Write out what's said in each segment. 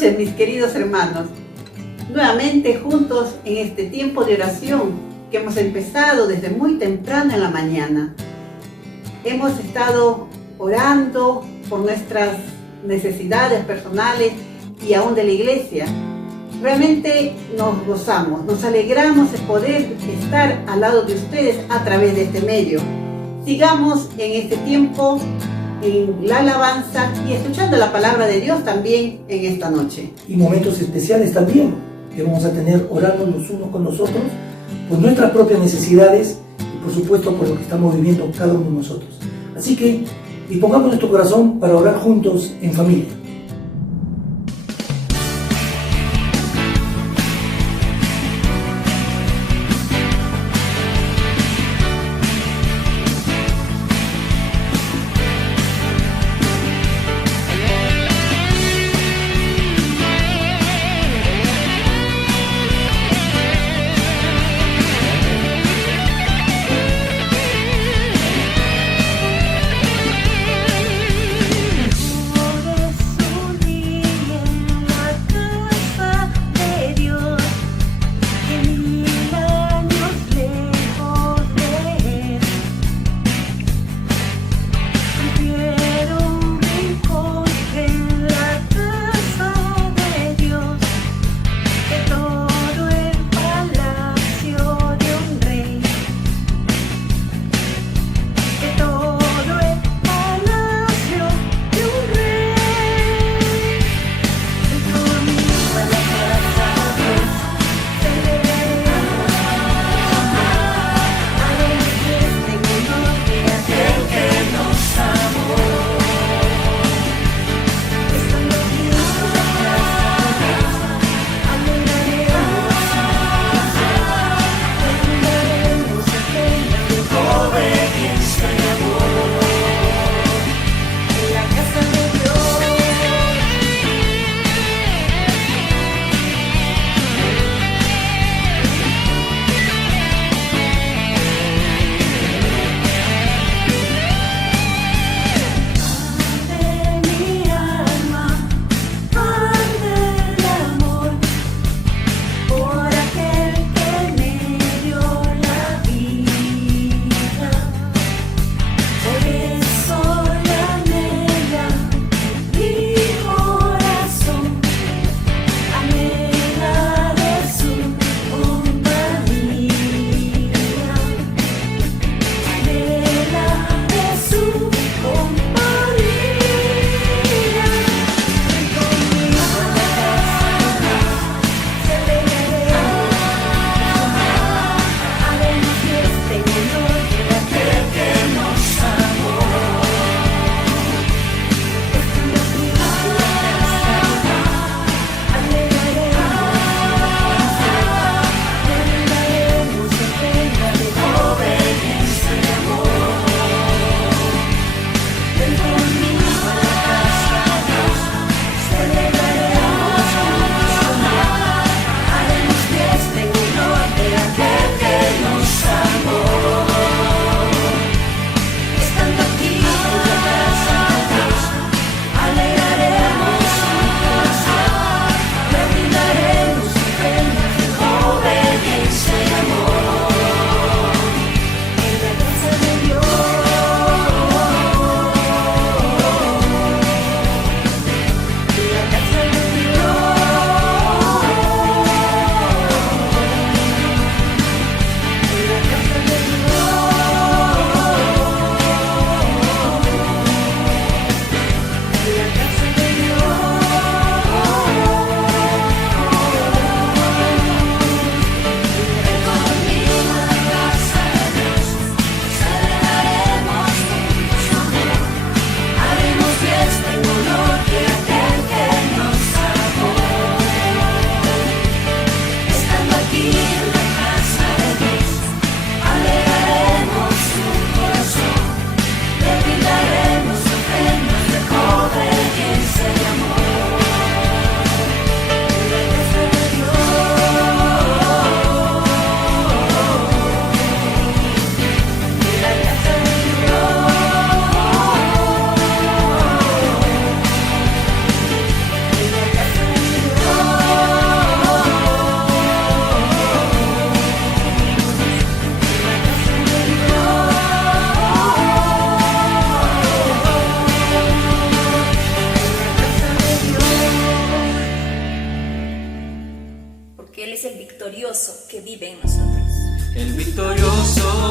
noches, mis queridos hermanos. Nuevamente juntos en este tiempo de oración que hemos empezado desde muy temprano en la mañana. Hemos estado orando por nuestras necesidades personales y aún de la iglesia. Realmente nos gozamos, nos alegramos de poder estar al lado de ustedes a través de este medio. Sigamos en este tiempo en la alabanza y escuchando la palabra de Dios también en esta noche. Y momentos especiales también que vamos a tener orando los unos con los otros por nuestras propias necesidades y por supuesto por lo que estamos viviendo cada uno de nosotros. Así que dispongamos nuestro corazón para orar juntos en familia.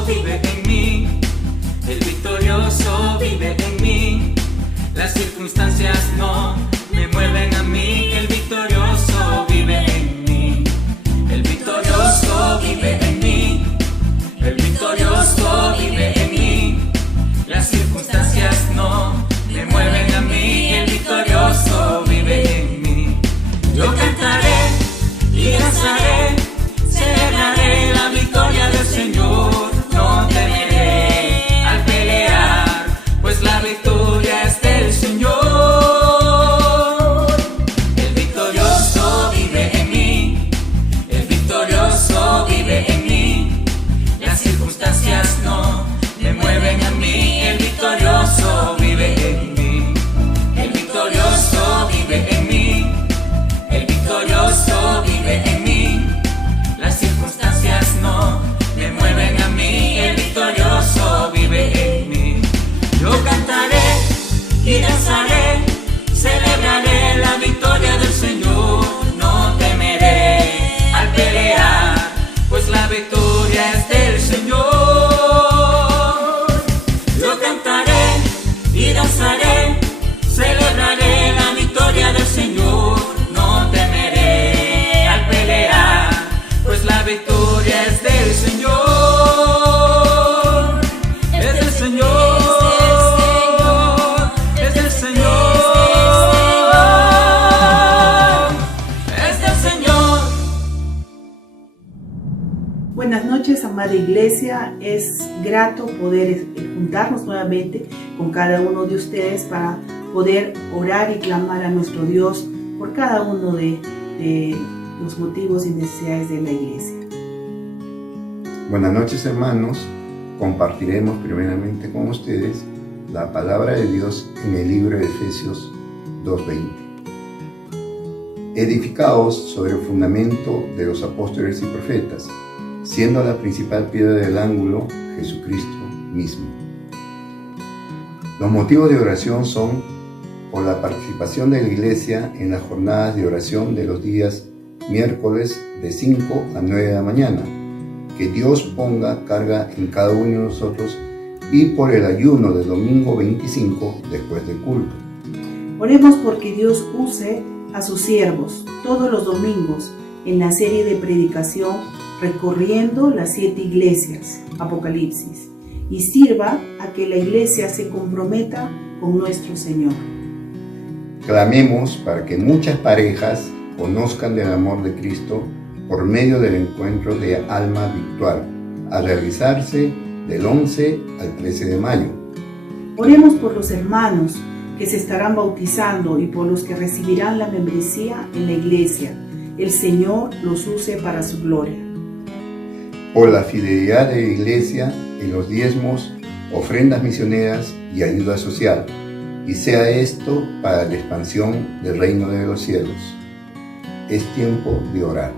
vive en mí, el victorioso vive en mí. Las circunstancias no me mueven a mí, el victorioso vive en mí. El victorioso vive en mí, el victorioso vive en mí. Las circunstancias no me mueven a mí, el victorioso vive en mí. Yo cantaré y danzaré, celebraré la victoria del Señor. No temeré al pelear, pues la victoria es del Señor. El victorioso vive en mí, el victorioso vive en mí. Las circunstancias no me mueven a mí, el victorioso vive en mí. El victorioso vive en mí, el victorioso vive en mí. Las circunstancias no me mueven a mí, el victorioso vive en mí. Yo cantaré y danzaré, celebraré la victoria del Señor. No temeré al pelear, pues la victoria es del Señor. Yo cantaré y danzaré, celebraré la victoria del Señor. No temeré al pelear, pues la victoria es del Señor. Es del Señor, es del Señor, es del Señor. Buenas noches, amada iglesia. Es grato poder juntarnos nuevamente con cada uno de ustedes para poder orar y clamar a nuestro Dios por cada uno de los motivos y necesidades de la iglesia. Buenas noches, hermanos. Compartiremos primeramente con ustedes la palabra de Dios en el libro de Efesios 2:20. Edificaos sobre el fundamento de los apóstoles y profetas, siendo la principal piedra del ángulo Jesucristo mismo. Los motivos de oración son por la participación de la iglesia en las jornadas de oración de los días miércoles de 5 a 9 de la mañana, que Dios ponga carga en cada uno de nosotros, y por el ayuno del domingo 25 después del culto. Oremos porque Dios use a sus siervos todos los domingos en la serie de predicación recorriendo las 7 iglesias, Apocalipsis, y sirva a que la iglesia se comprometa con nuestro Señor. Clamemos para que muchas parejas conozcan del amor de Cristo por medio del encuentro de alma virtual, a realizarse del 11 al 13 de mayo. Oremos por los hermanos que se estarán bautizando y por los que recibirán la membresía en la iglesia. El Señor los use para su gloria. Por la fidelidad de la iglesia en los diezmos, ofrendas misioneras y ayuda social, y sea esto para la expansión del reino de los cielos. Es tiempo de orar.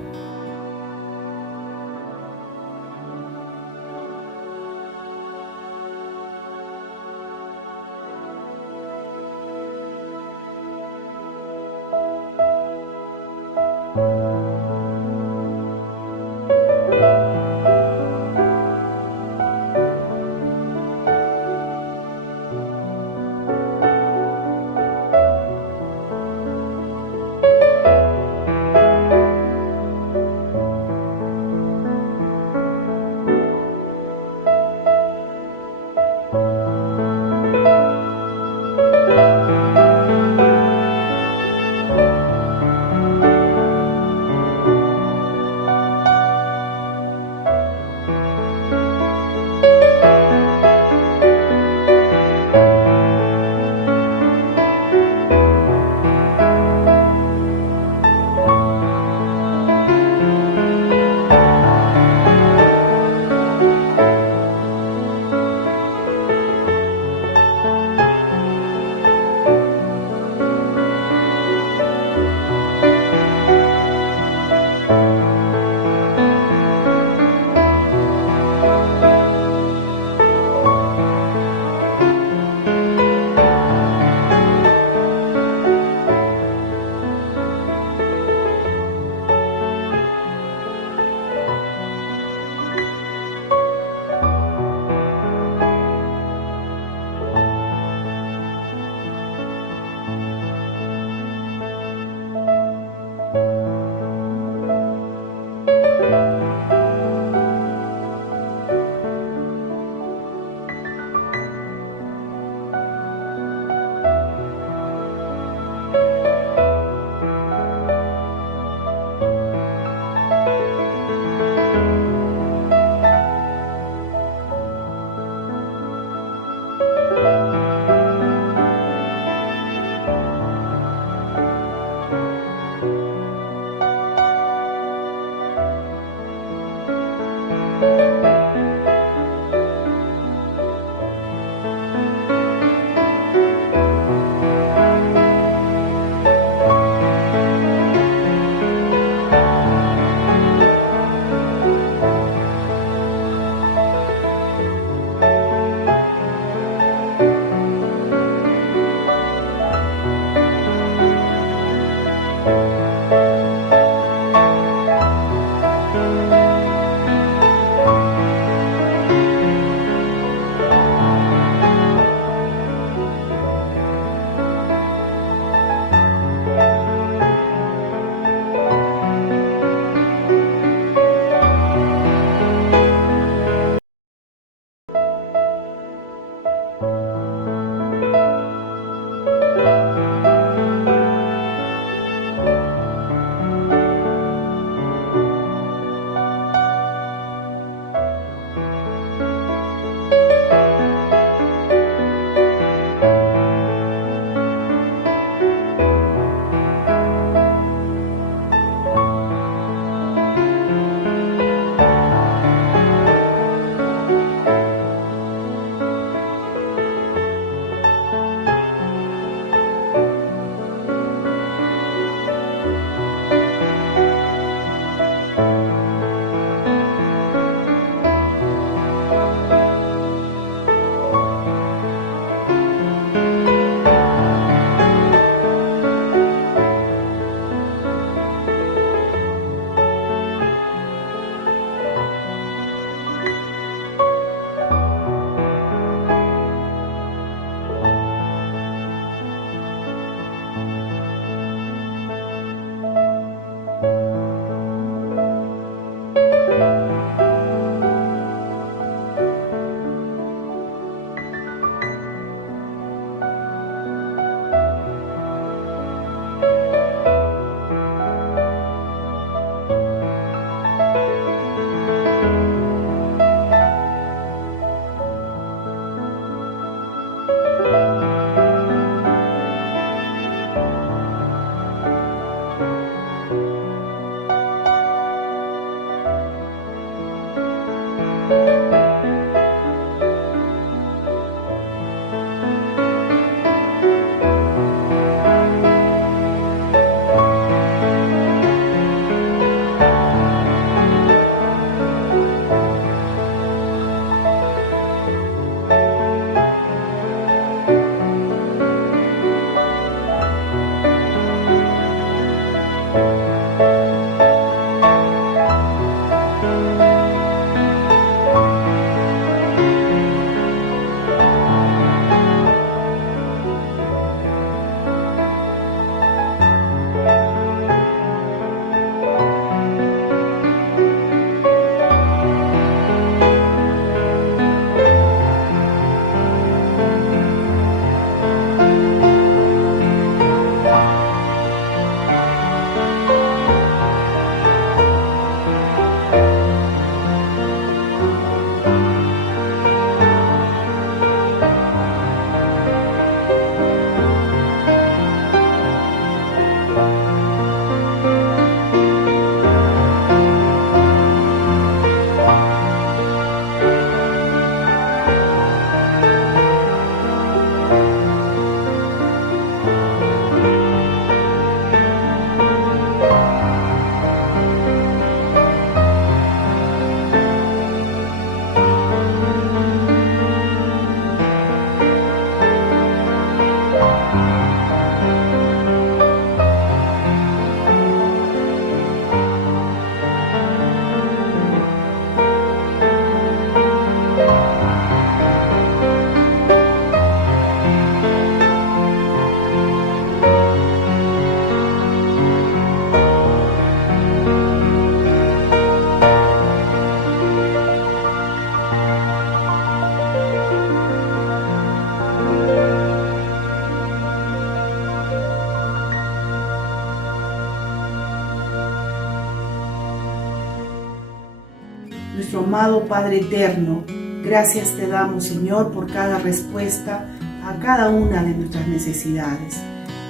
nuestro amado Padre eterno, gracias te damos, Señor, por cada respuesta a cada una de nuestras necesidades.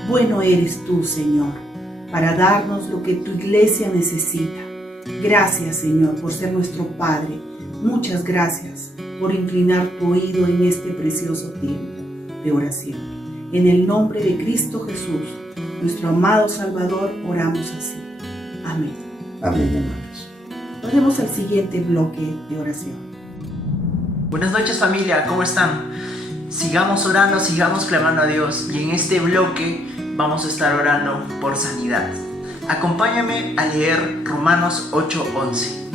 Bueno eres tú, Señor, para darnos lo que tu iglesia necesita. Gracias, Señor, por ser nuestro Padre. Muchas gracias por inclinar tu oído en este precioso tiempo de oración. En el nombre de Cristo Jesús, nuestro amado Salvador, oramos así. Amén. Amén, hermanos. Pasemos al siguiente bloque de oración. Buenas noches, familia, ¿cómo están? Sigamos orando, sigamos clamando a Dios, y en este bloque vamos a estar orando por sanidad. Acompáñame a leer Romanos 8:11.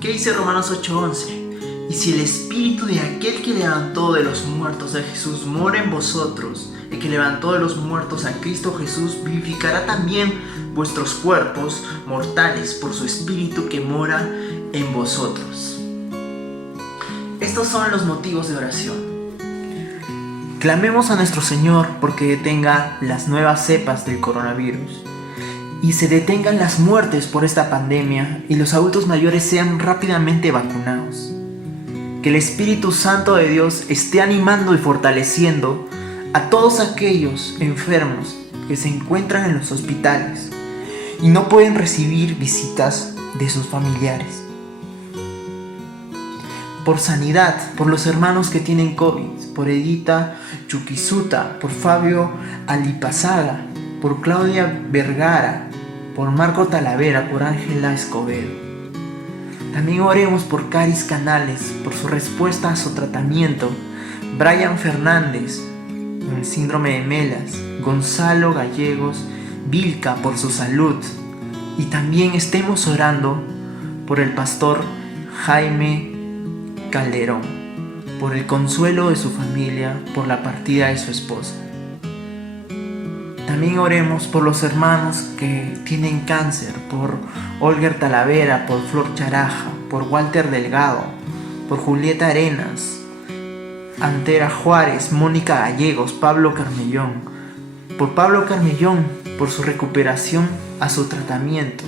¿Qué dice Romanos 8:11? Y si el espíritu de aquel que levantó de los muertos a Jesús mora en vosotros, el que levantó de los muertos a Cristo Jesús vivificará también vuestros cuerpos mortales por su espíritu que mora en vosotros. Estos son los motivos de oración. Clamemos a nuestro Señor porque detenga las nuevas cepas del coronavirus y se detengan las muertes por esta pandemia y los adultos mayores sean rápidamente vacunados. Que el Espíritu Santo de Dios esté animando y fortaleciendo a todos aquellos enfermos que se encuentran en los hospitales y no pueden recibir visitas de sus familiares. Por sanidad, por los hermanos que tienen COVID, por Edita Chuquisuta, por Fabio Alipazaga, por Claudia Vergara, por Marco Talavera, por Ángela Escobedo. También oremos por Caris Canales, por su respuesta a su tratamiento, Brian Fernández, con el síndrome de Melas, Gonzalo Gallegos, Vilca, por su salud. Y también estemos orando por el pastor Jaime Calderón, por el consuelo de su familia, por la partida de su esposa. También oremos por los hermanos que tienen cáncer, por Olger Talavera, por Flor Charaja, por Walter Delgado, por Julieta Arenas, Antera Juárez, Mónica Gallegos, Pablo Carmellón, por Pablo Carmellón, por su recuperación a su tratamiento.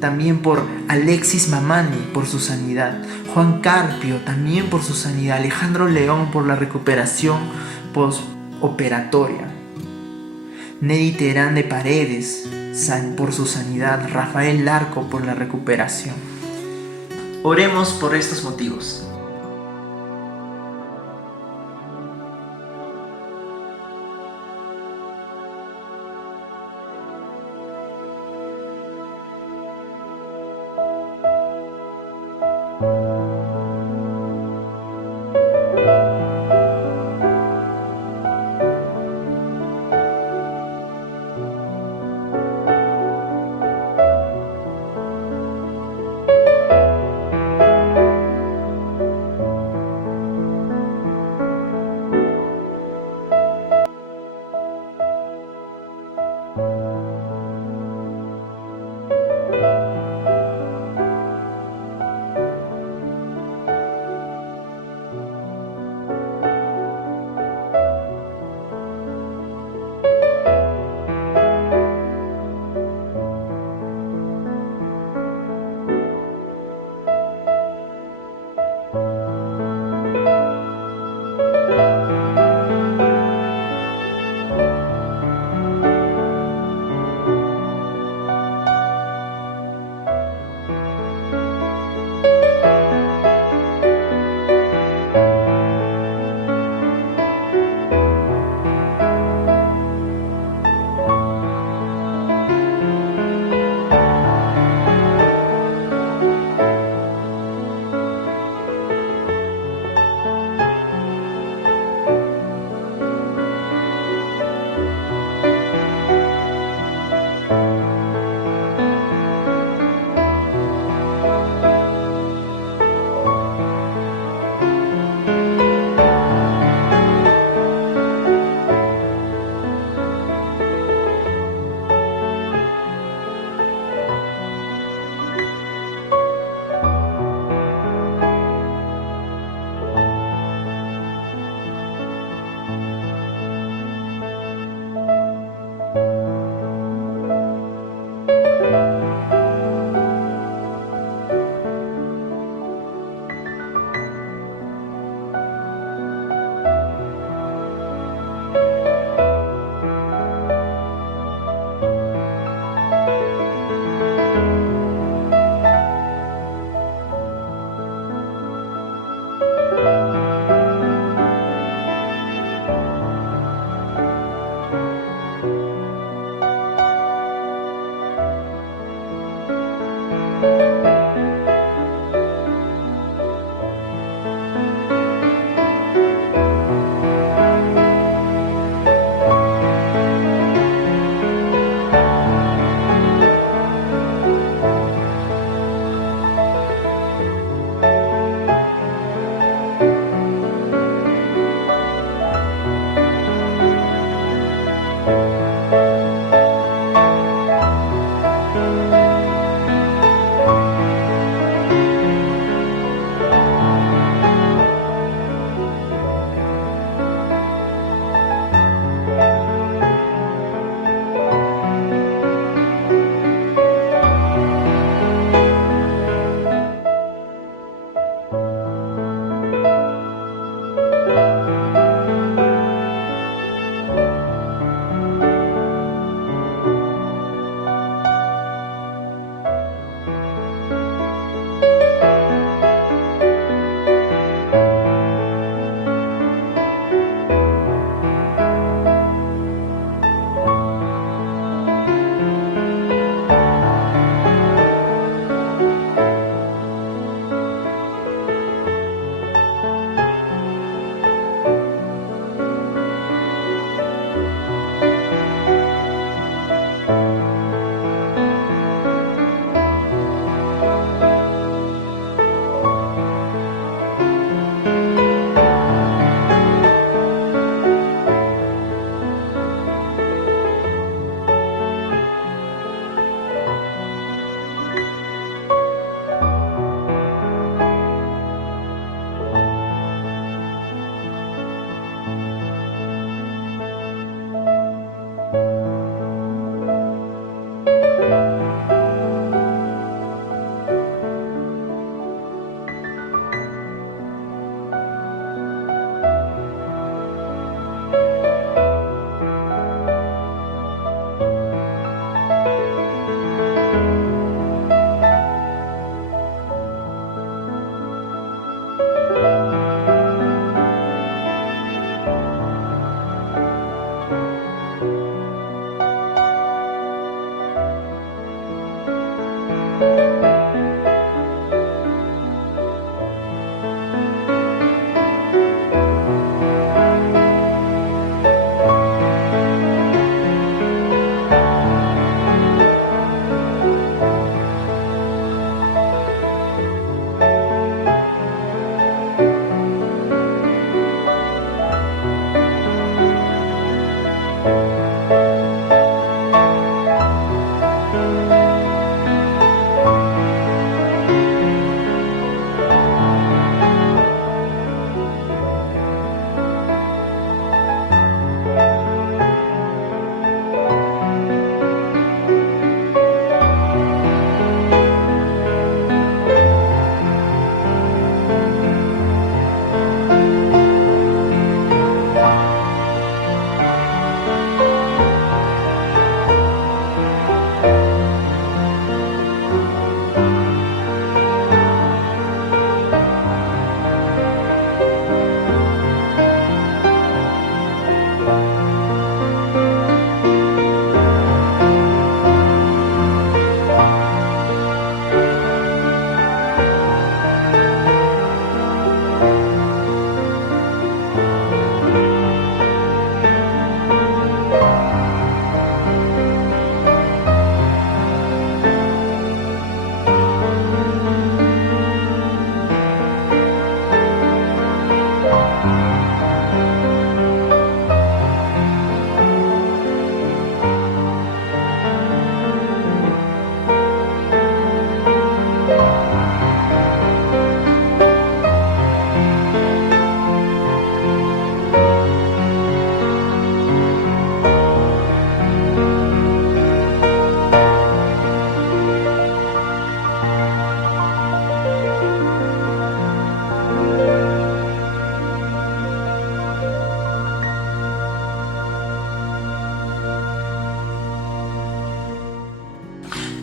También por Alexis Mamani, por su sanidad. Juan Carpio, también por su sanidad. Alejandro León, por la recuperación postoperatoria. Nedi Terán de Paredes, por su sanidad. Rafael Larco, por la recuperación. Oremos por estos motivos.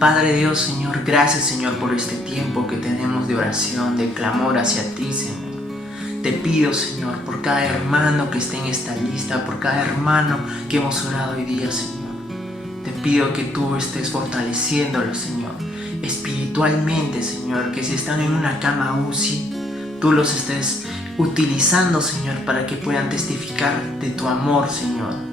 Padre Dios, Señor, gracias, Señor, por este tiempo que tenemos de oración, de clamor hacia ti, Señor. Te pido, Señor, por cada hermano que esté en esta lista, por cada hermano que hemos orado hoy día, Señor. Te pido que tú estés fortaleciéndolos, Señor, espiritualmente, Señor, que si están en una cama UCI, tú los estés utilizando, Señor, para que puedan testificar de tu amor, Señor.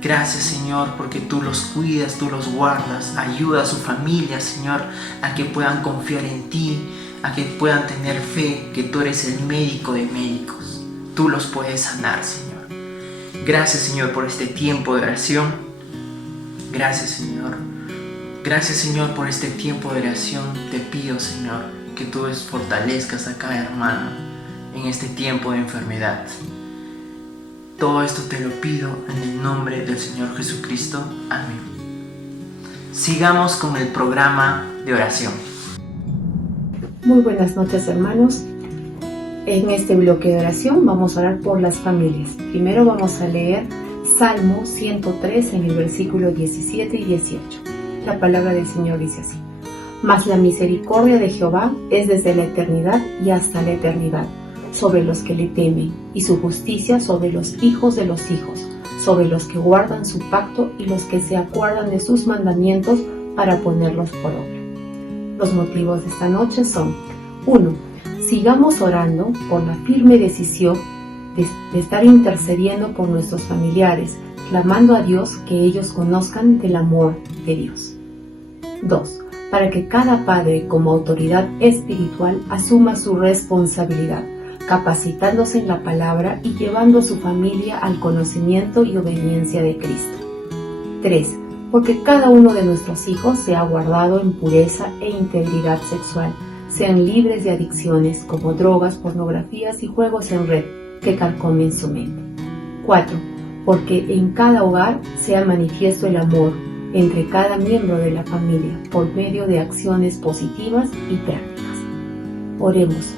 Gracias, Señor, porque tú los cuidas, tú los guardas. Ayuda a su familia, Señor, a que puedan confiar en ti, a que puedan tener fe que tú eres el médico de médicos. Tú los puedes sanar, Señor. Gracias, Señor, por este tiempo de oración. Gracias, Señor. Gracias, Señor, por este tiempo de oración. Te pido, Señor, que tú fortalezcas a cada hermano en este tiempo de enfermedad. Todo esto te lo pido en el nombre del Señor Jesucristo. Amén. Sigamos con el programa de oración. Muy buenas noches, hermanos. En este bloque de oración vamos a orar por las familias. Primero vamos a leer Salmo 103 en el versículo 17 y 18. La palabra del Señor dice así: Mas la misericordia de Jehová es desde la eternidad y hasta la eternidad sobre los que le temen, y su justicia sobre los hijos de los hijos, sobre los que guardan su pacto y los que se acuerdan de sus mandamientos para ponerlos por obra. Los motivos de esta noche son: 1. Sigamos orando por la firme decisión de estar intercediendo por nuestros familiares, clamando a Dios que ellos conozcan del amor de Dios. 2. Para que cada padre como autoridad espiritual asuma su responsabilidad, capacitándose en la palabra y llevando a su familia al conocimiento y obediencia de Cristo. 3. Porque cada uno de nuestros hijos sea guardado en pureza e integridad sexual, sean libres de adicciones como drogas, pornografías y juegos en red que carcomen su mente. 4. Porque en cada hogar sea manifiesto el amor entre cada miembro de la familia por medio de acciones positivas y prácticas. Oremos.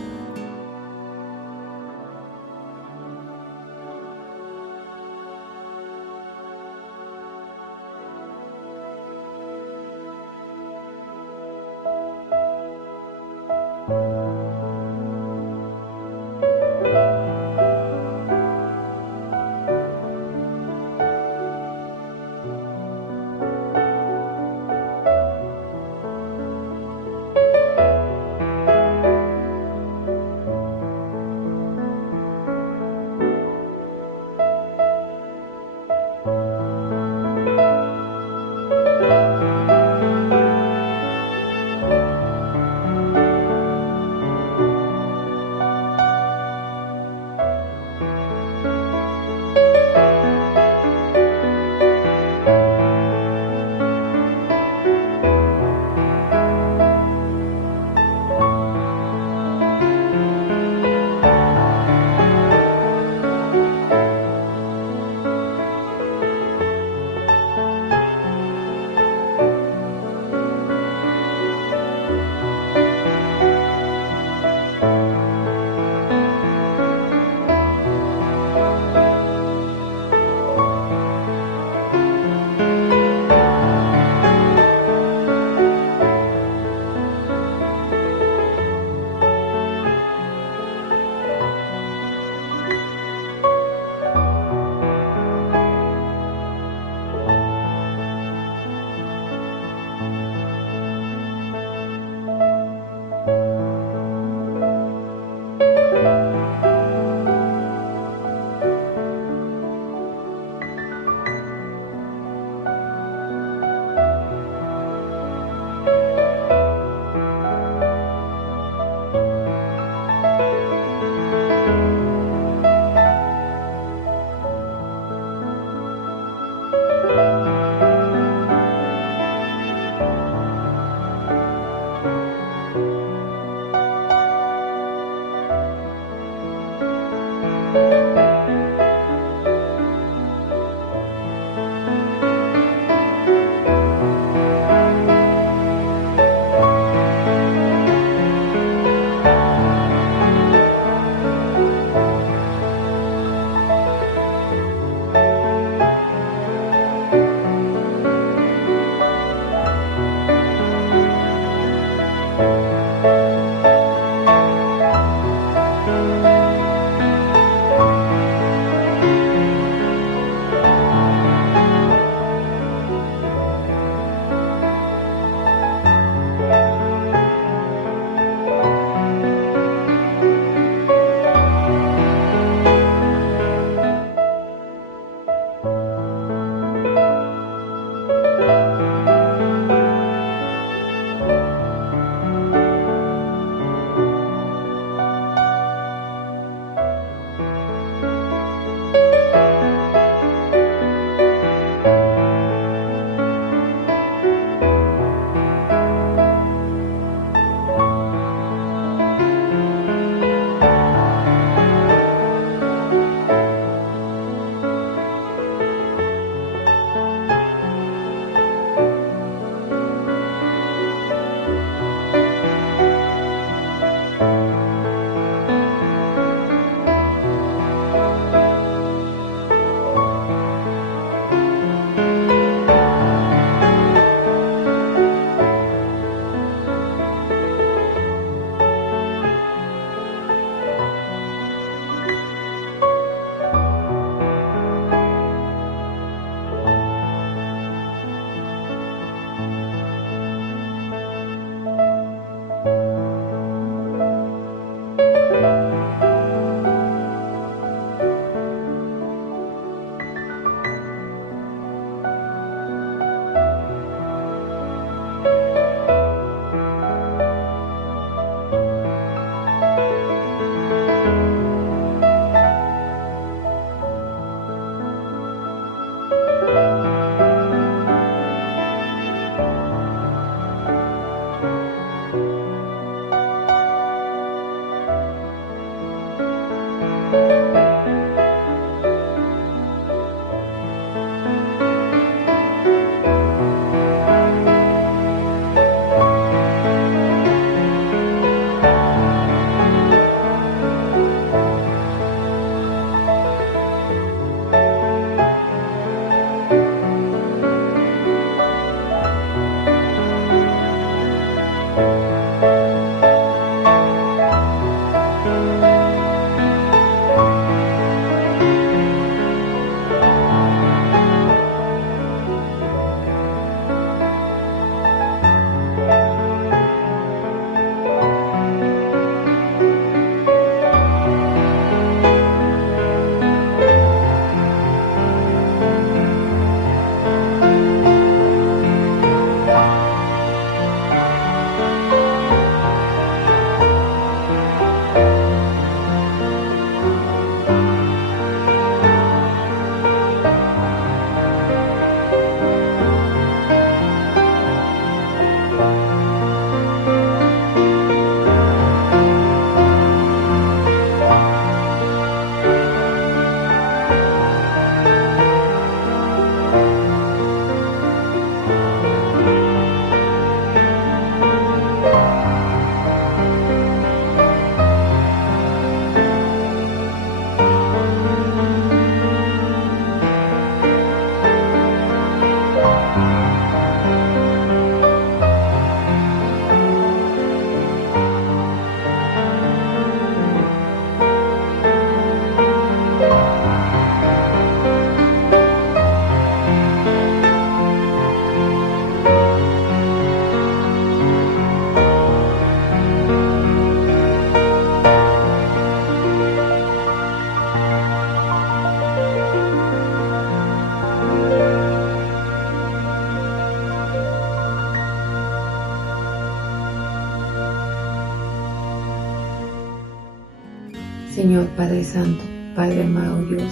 Señor Padre Santo, Padre amado Dios,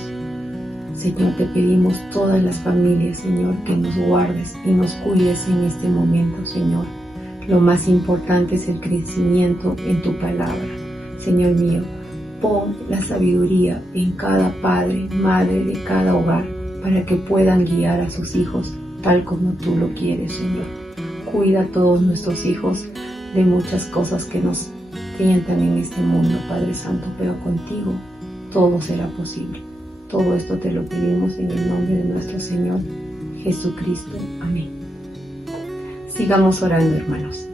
Señor, te pedimos todas las familias, Señor, que nos guardes y nos cuides en este momento, Señor. Lo más importante es el crecimiento en tu palabra. Señor mío, pon la sabiduría en cada padre, madre de cada hogar, para que puedan guiar a sus hijos tal como tú lo quieres, Señor. Cuida a todos nuestros hijos de muchas cosas que nos tientan en este mundo, Padre Santo, pero contigo todo será posible. Todo esto te lo pedimos en el nombre de nuestro Señor Jesucristo. Amén. Sigamos orando, hermanos.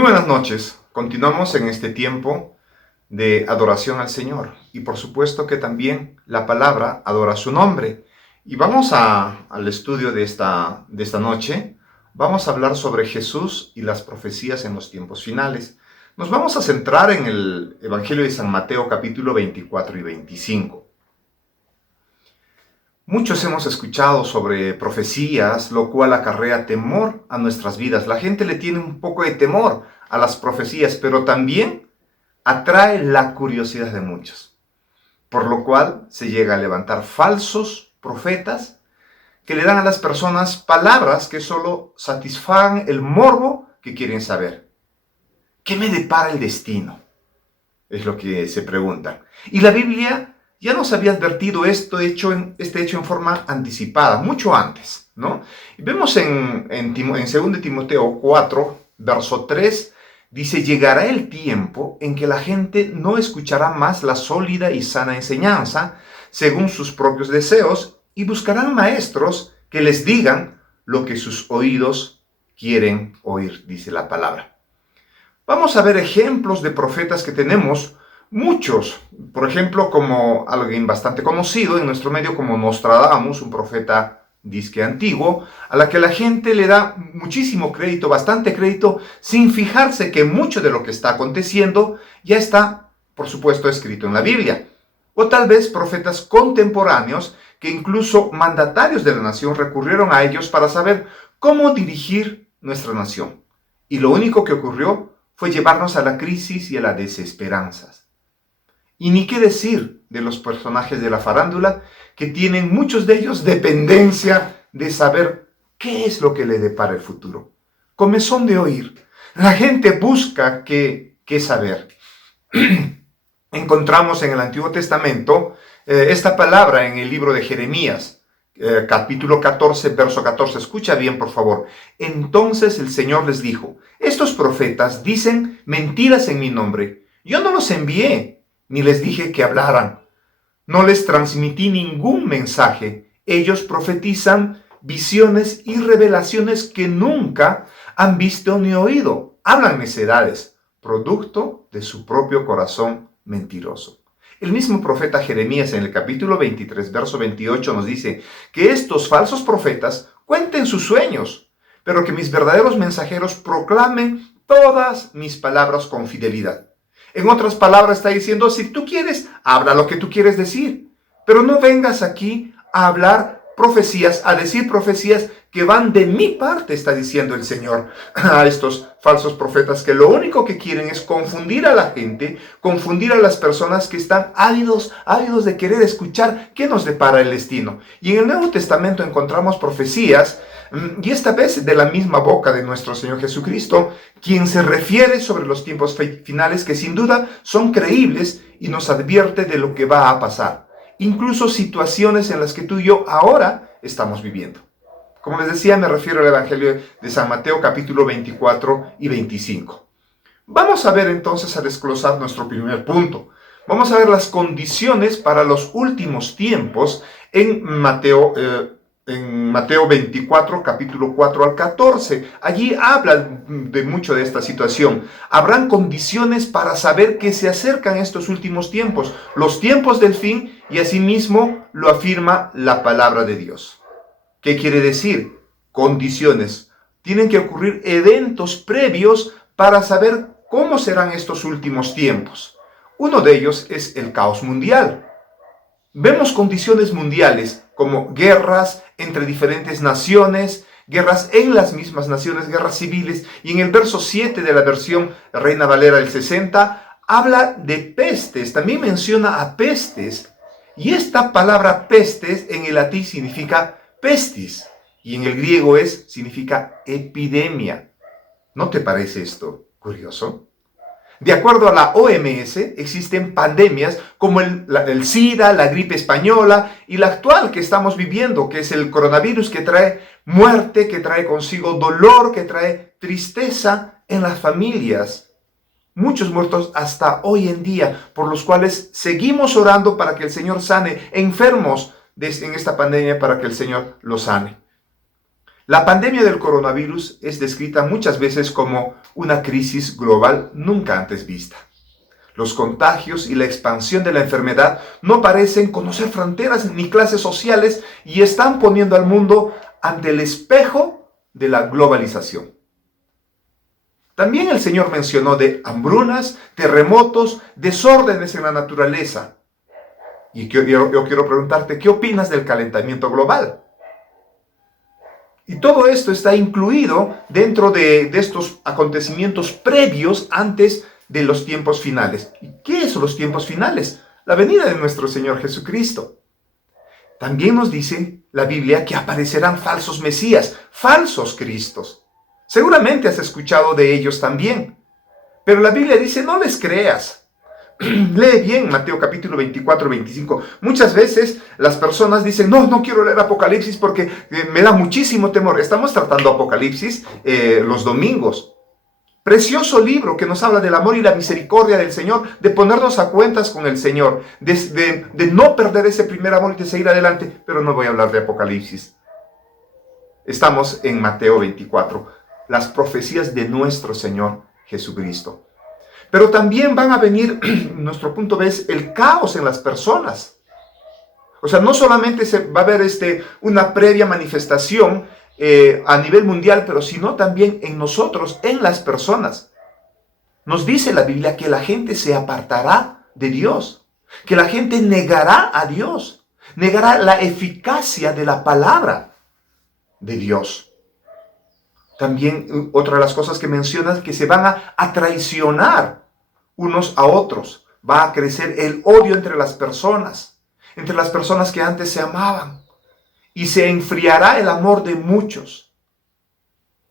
Muy buenas noches. Continuamos en este tiempo de adoración al Señor. Y por supuesto que también la palabra adora su nombre. Y vamos al estudio de esta noche. Vamos a hablar sobre Jesús y las profecías en los tiempos finales. Nos vamos a centrar en el Evangelio de San Mateo capítulo 24 y 25. Muchos hemos escuchado sobre profecías, lo cual acarrea temor a nuestras vidas. La gente le tiene un poco de temor a las profecías, pero también atrae la curiosidad de muchos. Por lo cual se llega a levantar falsos profetas que le dan a las personas palabras que solo satisfagan el morbo que quieren saber. ¿Qué me depara el destino? Es lo que se preguntan. Y la Biblia ya nos había advertido este hecho en forma anticipada, mucho antes, ¿no? Y vemos en 2 Timoteo 4, verso 3, dice: llegará el tiempo en que la gente no escuchará más la sólida y sana enseñanza según sus propios deseos, y buscarán maestros que les digan lo que sus oídos quieren oír, dice la palabra. Vamos a ver ejemplos de profetas que tenemos, muchos. Por ejemplo, como alguien bastante conocido en nuestro medio como Nostradamus, un profeta disque antiguo, a la que la gente le da muchísimo crédito, bastante crédito, sin fijarse que mucho de lo que está aconteciendo ya está, por supuesto, escrito en la Biblia. O tal vez profetas contemporáneos que incluso mandatarios de la nación recurrieron a ellos para saber cómo dirigir nuestra nación. Y lo único que ocurrió fue llevarnos a la crisis y a la desesperanza. Y ni qué decir de los personajes de la farándula, que tienen muchos de ellos dependencia de saber qué es lo que le depara el futuro. Comezón de oír. La gente busca qué saber. Encontramos en el Antiguo Testamento esta palabra en el libro de Jeremías, capítulo 14, verso 14. Escucha bien, por favor. Entonces el Señor les dijo: estos profetas dicen mentiras en mi nombre. Yo no los envié, ni les dije que hablaran. No les transmití ningún mensaje. Ellos profetizan visiones y revelaciones que nunca han visto ni oído. Hablan necedades, producto de su propio corazón mentiroso. El mismo profeta Jeremías en el capítulo 23, verso 28 nos dice que estos falsos profetas cuenten sus sueños, pero que mis verdaderos mensajeros proclamen todas mis palabras con fidelidad. En otras palabras está diciendo: si tú quieres, habla lo que tú quieres decir, pero no vengas aquí a hablar profecías, a decir profecías que van de mi parte, está diciendo el Señor a estos falsos profetas, que lo único que quieren es confundir a la gente, confundir a las personas que están ávidos de querer escuchar qué nos depara el destino. Y en el Nuevo Testamento encontramos profecías, y esta vez de la misma boca de nuestro Señor Jesucristo, quien se refiere sobre los tiempos finales que sin duda son creíbles y nos advierte de lo que va a pasar, incluso situaciones en las que tú y yo ahora estamos viviendo. Como les decía, me refiero al Evangelio de San Mateo, capítulo 24 y 25. Vamos a ver entonces, a desglosar nuestro primer punto. Vamos a ver las condiciones para los últimos tiempos en Mateo 24, capítulo 4 al 14. Allí habla de mucho de esta situación. Habrán condiciones para saber que se acercan estos últimos tiempos, los tiempos del fin, y asimismo lo afirma la palabra de Dios. ¿Qué quiere decir? Condiciones. Tienen que ocurrir eventos previos para saber cómo serán estos últimos tiempos. Uno de ellos es el caos mundial. Vemos condiciones mundiales como guerras entre diferentes naciones, guerras en las mismas naciones, guerras civiles. Y en el verso 7 de la versión Reina Valera del 60 habla de pestes, también menciona a pestes. Y esta palabra pestes en el latín significa pestis, y en el griego significa epidemia. ¿No te parece esto curioso? De acuerdo a la OMS, existen pandemias como el SIDA, la gripe española y la actual que estamos viviendo, que es el coronavirus, que trae muerte, que trae consigo dolor, que trae tristeza en las familias. Muchos muertos hasta hoy en día, por los cuales seguimos orando para que el Señor sane enfermos en esta pandemia, para que el Señor los sane. La pandemia del coronavirus es descrita muchas veces como una crisis global nunca antes vista. Los contagios y la expansión de la enfermedad no parecen conocer fronteras ni clases sociales y están poniendo al mundo ante el espejo de la globalización. También el Señor mencionó de hambrunas, terremotos, desórdenes en la naturaleza. Y yo quiero preguntarte, ¿qué opinas del calentamiento global? Y todo esto está incluido dentro de estos acontecimientos previos antes de los tiempos finales. ¿Y qué son los tiempos finales? La venida de nuestro Señor Jesucristo. También nos dice la Biblia que aparecerán falsos mesías, falsos cristos. Seguramente has escuchado de ellos también. Pero la Biblia dice, no les creas. Lee bien Mateo capítulo 24, 25. Muchas veces las personas dicen, no quiero leer Apocalipsis porque me da muchísimo temor. Estamos tratando Apocalipsis los domingos. Precioso libro que nos habla del amor y la misericordia del Señor, de ponernos a cuentas con el Señor, de no perder ese primer amor y de seguir adelante. Pero no voy a hablar de Apocalipsis. Estamos en Mateo 24, las profecías de nuestro Señor Jesucristo. Pero también van a venir, nuestro punto B es el caos en las personas. O sea, no solamente va a haber una previa manifestación a nivel mundial, pero sino también en nosotros, en las personas. Nos dice la Biblia que la gente se apartará de Dios, que la gente negará a Dios, negará la eficacia de la palabra de Dios. También otra de las cosas que menciona es que se van a traicionar unos a otros. Va a crecer el odio entre las personas que antes se amaban. Y se enfriará el amor de muchos.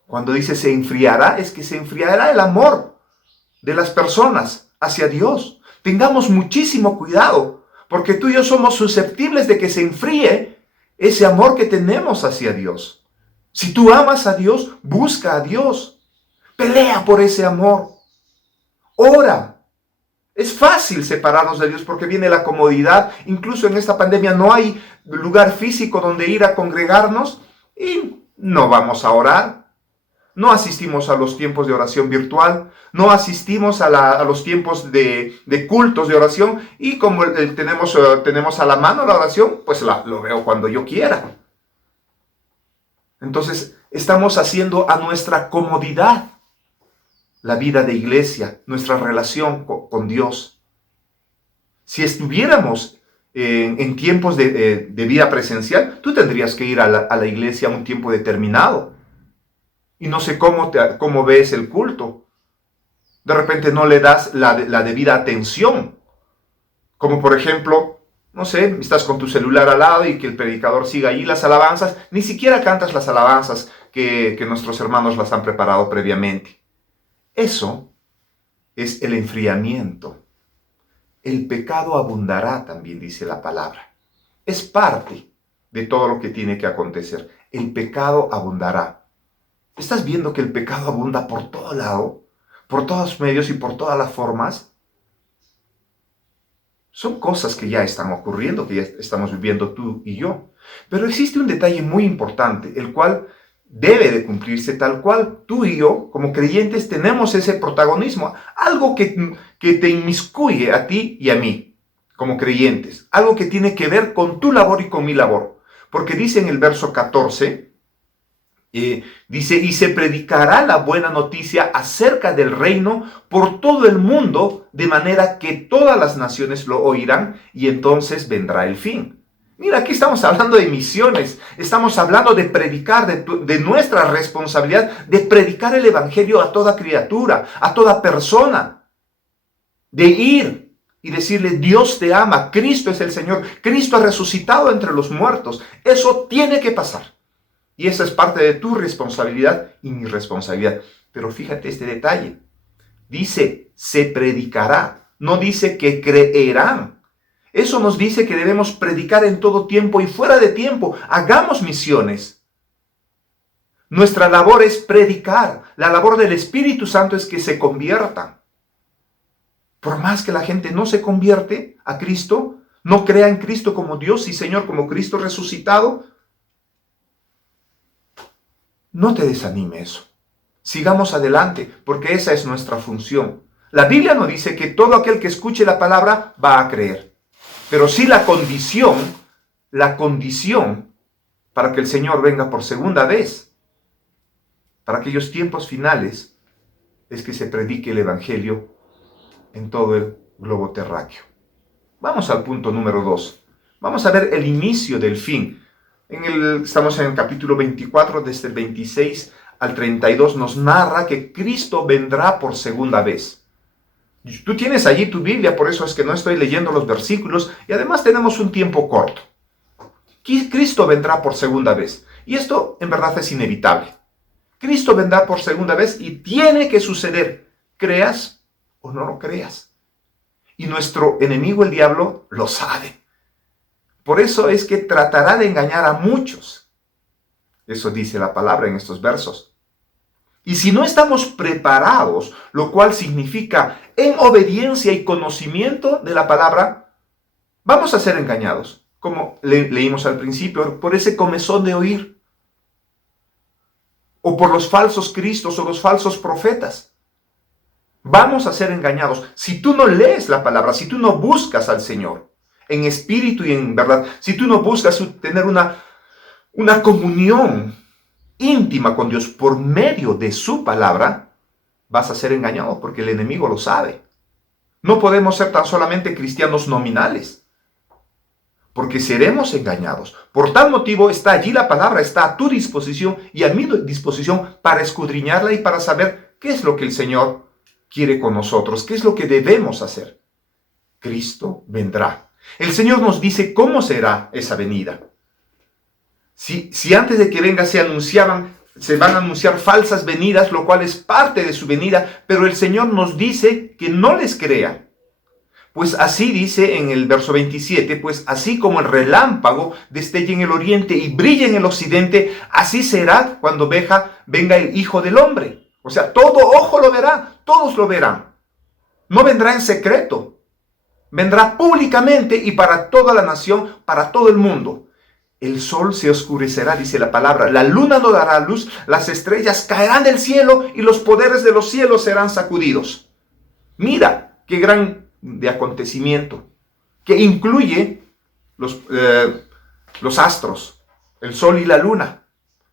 Cuando dice se enfriará, es que se enfriará el amor de las personas hacia Dios. Tengamos muchísimo cuidado, porque tú y yo somos susceptibles de que se enfríe ese amor que tenemos hacia Dios. Si tú amas a Dios, busca a Dios. Pelea por ese amor. Ora. Es fácil separarnos de Dios porque viene la comodidad. Incluso en esta pandemia no hay lugar físico donde ir a congregarnos y no vamos a orar. No asistimos a los tiempos de oración virtual. No asistimos a los tiempos de cultos de oración. Y como tenemos a la mano la oración, pues lo veo cuando yo quiera. Entonces, estamos haciendo a nuestra comodidad la vida de iglesia, nuestra relación con Dios. Si estuviéramos en tiempos de vida presencial, tú tendrías que ir a la iglesia a un tiempo determinado. Y no sé cómo ves el culto. De repente no le das la debida atención. Como por ejemplo, no sé, estás con tu celular al lado y que el predicador siga ahí las alabanzas. Ni siquiera cantas las alabanzas que nuestros hermanos las han preparado previamente. Eso es el enfriamiento. El pecado abundará, también dice la palabra. Es parte de todo lo que tiene que acontecer. El pecado abundará. ¿Estás viendo que el pecado abunda por todo lado? Por todos los medios y por todas las formas. Son cosas que ya están ocurriendo, que ya estamos viviendo tú y yo. Pero existe un detalle muy importante, el cual debe de cumplirse tal cual. Tú y yo, como creyentes, tenemos ese protagonismo. Algo que te inmiscuye a ti y a mí, como creyentes. Algo que tiene que ver con tu labor y con mi labor. Porque dice en el verso 14, dice, y se predicará la buena noticia acerca del reino por todo el mundo, de manera que todas las naciones lo oirán, y entonces vendrá el fin. Mira, aquí estamos hablando de misiones, estamos hablando de predicar, de nuestra responsabilidad, de predicar el evangelio a toda criatura, a toda persona, de ir y decirle, Dios te ama, Cristo es el Señor, Cristo ha resucitado entre los muertos. Eso tiene que pasar. Y esa es parte de tu responsabilidad y mi responsabilidad. Pero fíjate este detalle. Dice, se predicará. No dice que creerán. Eso nos dice que debemos predicar en todo tiempo y fuera de tiempo. Hagamos misiones. Nuestra labor es predicar. La labor del Espíritu Santo es que se conviertan. Por más que la gente no se convierte a Cristo, no crea en Cristo como Dios y Señor, como Cristo resucitado, no te desanime eso. Sigamos adelante, porque esa es nuestra función. La Biblia nos dice que todo aquel que escuche la palabra va a creer. Pero sí la condición para que el Señor venga por segunda vez, para aquellos tiempos finales, es que se predique el Evangelio en todo el globo terráqueo. Vamos al punto número 2. Vamos a ver el inicio del fin. Estamos en el capítulo 24, desde el 26 al 32, nos narra que Cristo vendrá por segunda vez. Tú tienes allí tu Biblia, por eso es que no estoy leyendo los versículos, y además tenemos un tiempo corto. Cristo vendrá por segunda vez, y esto en verdad es inevitable. Cristo vendrá por segunda vez y tiene que suceder, creas o no lo creas. Y nuestro enemigo, el diablo, lo sabe. Por eso es que tratará de engañar a muchos. Eso dice la palabra en estos versos. Y si no estamos preparados, lo cual significa en obediencia y conocimiento de la palabra, vamos a ser engañados, como leímos al principio, por ese comezón de oír, o por los falsos cristos o los falsos profetas. Vamos a ser engañados. Si tú no lees la palabra, si tú no buscas al Señor, en espíritu y en verdad, si tú no buscas tener una comunión íntima con Dios por medio de su palabra, vas a ser engañado porque el enemigo lo sabe. No podemos ser tan solamente cristianos nominales, porque seremos engañados. Por tal motivo está allí la palabra, está a tu disposición y a mi disposición para escudriñarla y para saber qué es lo que el Señor quiere con nosotros, qué es lo que debemos hacer. Cristo vendrá. El Señor nos dice cómo será esa venida. Si antes de que venga se van a anunciar falsas venidas, lo cual es parte de su venida, pero el Señor nos dice que no les crean. Pues así dice en el verso 27, pues así como el relámpago destella en el oriente y brilla en el occidente, así será cuando venga el Hijo del Hombre. O sea, todo ojo lo verá, todos lo verán. No vendrá en secreto, vendrá públicamente y para toda la nación, para todo el mundo. El sol se oscurecerá, dice la palabra, la luna no dará luz, las estrellas caerán del cielo y los poderes de los cielos serán sacudidos. Mira qué gran de acontecimiento, que incluye los astros, el sol y la luna.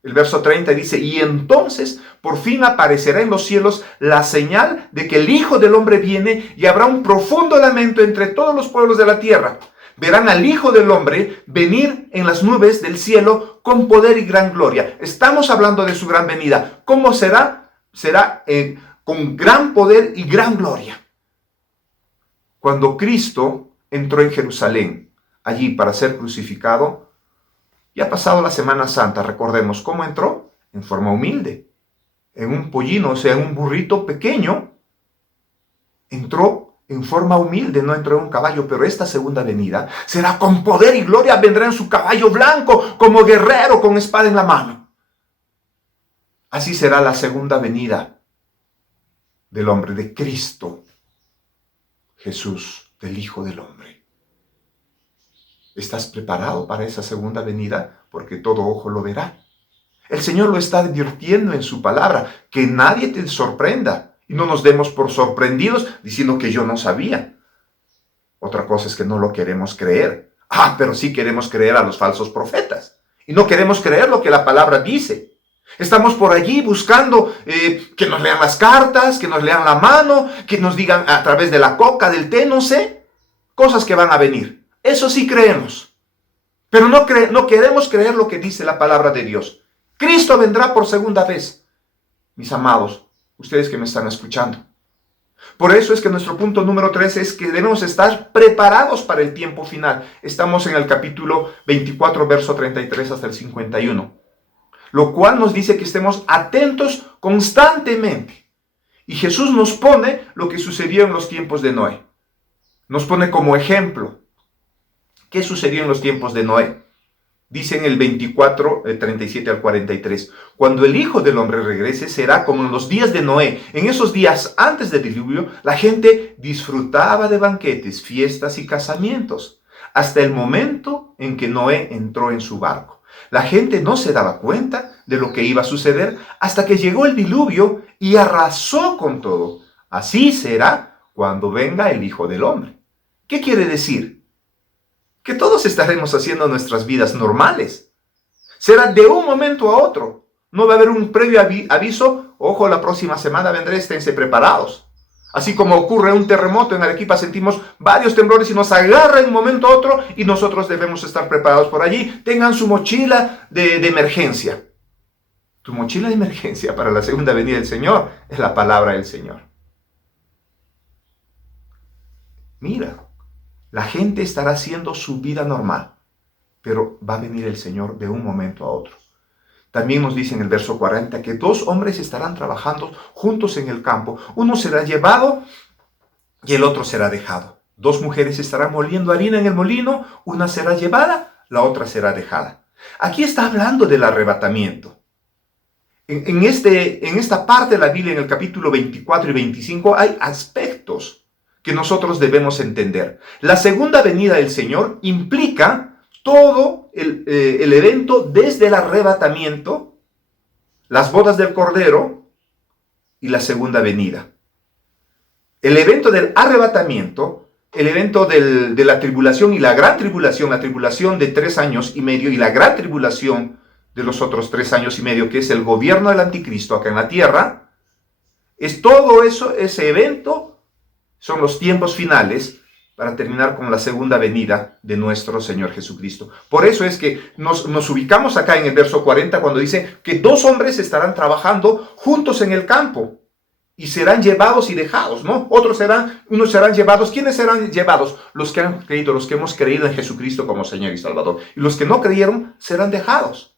El verso 30 dice, y entonces por fin aparecerá en los cielos la señal de que el Hijo del Hombre viene y habrá un profundo lamento entre todos los pueblos de la tierra. Verán al Hijo del Hombre venir en las nubes del cielo con poder y gran gloria. Estamos hablando de su gran venida. ¿Cómo será? Será con gran poder y gran gloria. Cuando Cristo entró en Jerusalén, allí para ser crucificado, ya ha pasado la Semana Santa, recordemos cómo entró, en forma humilde, en un pollino, o sea, en un burrito pequeño, entró en forma humilde, no entró en un caballo, pero esta segunda venida será con poder y gloria, vendrá en su caballo blanco, como guerrero con espada en la mano. Así será la segunda venida del hombre, de Cristo Jesús, del Hijo del Hombre. ¿Estás preparado para esa segunda venida? Porque todo ojo lo verá. El Señor lo está advirtiendo en su palabra, que nadie te sorprenda. Y no nos demos por sorprendidos diciendo que yo no sabía. Otra cosa es que no lo queremos creer. Pero sí queremos creer a los falsos profetas. Y no queremos creer lo que la palabra dice. Estamos por allí buscando que nos lean las cartas, que nos lean la mano, que nos digan a través de la coca, del té, no sé. Cosas que van a venir. Eso sí creemos. Pero no queremos creer lo que dice la palabra de Dios. Cristo vendrá por segunda vez. Mis amados, ustedes que me están escuchando. Por eso es que nuestro punto número 3 es que debemos estar preparados para el tiempo final. Estamos en el capítulo 24, verso 33 hasta el 51. Lo cual nos dice que estemos atentos constantemente. Y Jesús nos pone lo que sucedió en los tiempos de Noé. Nos pone como ejemplo. ¿Qué sucedió en los tiempos de Noé? Dice en el 24, 37 al 43, cuando el Hijo del Hombre regrese será como en los días de Noé. En esos días antes del diluvio, la gente disfrutaba de banquetes, fiestas y casamientos, hasta el momento en que Noé entró en su barco. La gente no se daba cuenta de lo que iba a suceder hasta que llegó el diluvio y arrasó con todo. Así será cuando venga el Hijo del Hombre. ¿Qué quiere decir? Que todos estaremos haciendo nuestras vidas normales. Será de un momento a otro. No va a haber un previo aviso. Ojo, la próxima semana vendré, esténse preparados. Así como ocurre un terremoto en Arequipa, sentimos varios temblores y nos agarra de un momento a otro y nosotros debemos estar preparados por allí. Tengan su mochila de emergencia. Tu mochila de emergencia para la segunda venida del Señor es la palabra del Señor. Mira, la gente estará haciendo su vida normal, pero va a venir el Señor de un momento a otro. También nos dice en el verso 40 que 2 hombres estarán trabajando juntos en el campo. Uno será llevado y el otro será dejado. 2 mujeres estarán moliendo harina en el molino. Una será llevada, la otra será dejada. Aquí está hablando del arrebatamiento. En esta parte de la Biblia, en el capítulo 24 y 25, hay aspectos que nosotros debemos entender. La segunda venida del Señor implica todo el evento desde el arrebatamiento, las bodas del Cordero y la segunda venida. El evento del arrebatamiento, el evento de la tribulación y la gran tribulación, la tribulación de 3 años y medio y la gran tribulación de los otros 3 años y medio, que es el gobierno del anticristo acá en la tierra, es todo eso, ese evento, son los tiempos finales para terminar con la segunda venida de nuestro Señor Jesucristo. Por eso es que nos ubicamos acá en el verso 40 cuando dice que 2 hombres estarán trabajando juntos en el campo y serán llevados y dejados, ¿no? Unos serán llevados. ¿Quiénes serán llevados? Los que han creído, los que hemos creído en Jesucristo como Señor y Salvador. Y los que no creyeron serán dejados.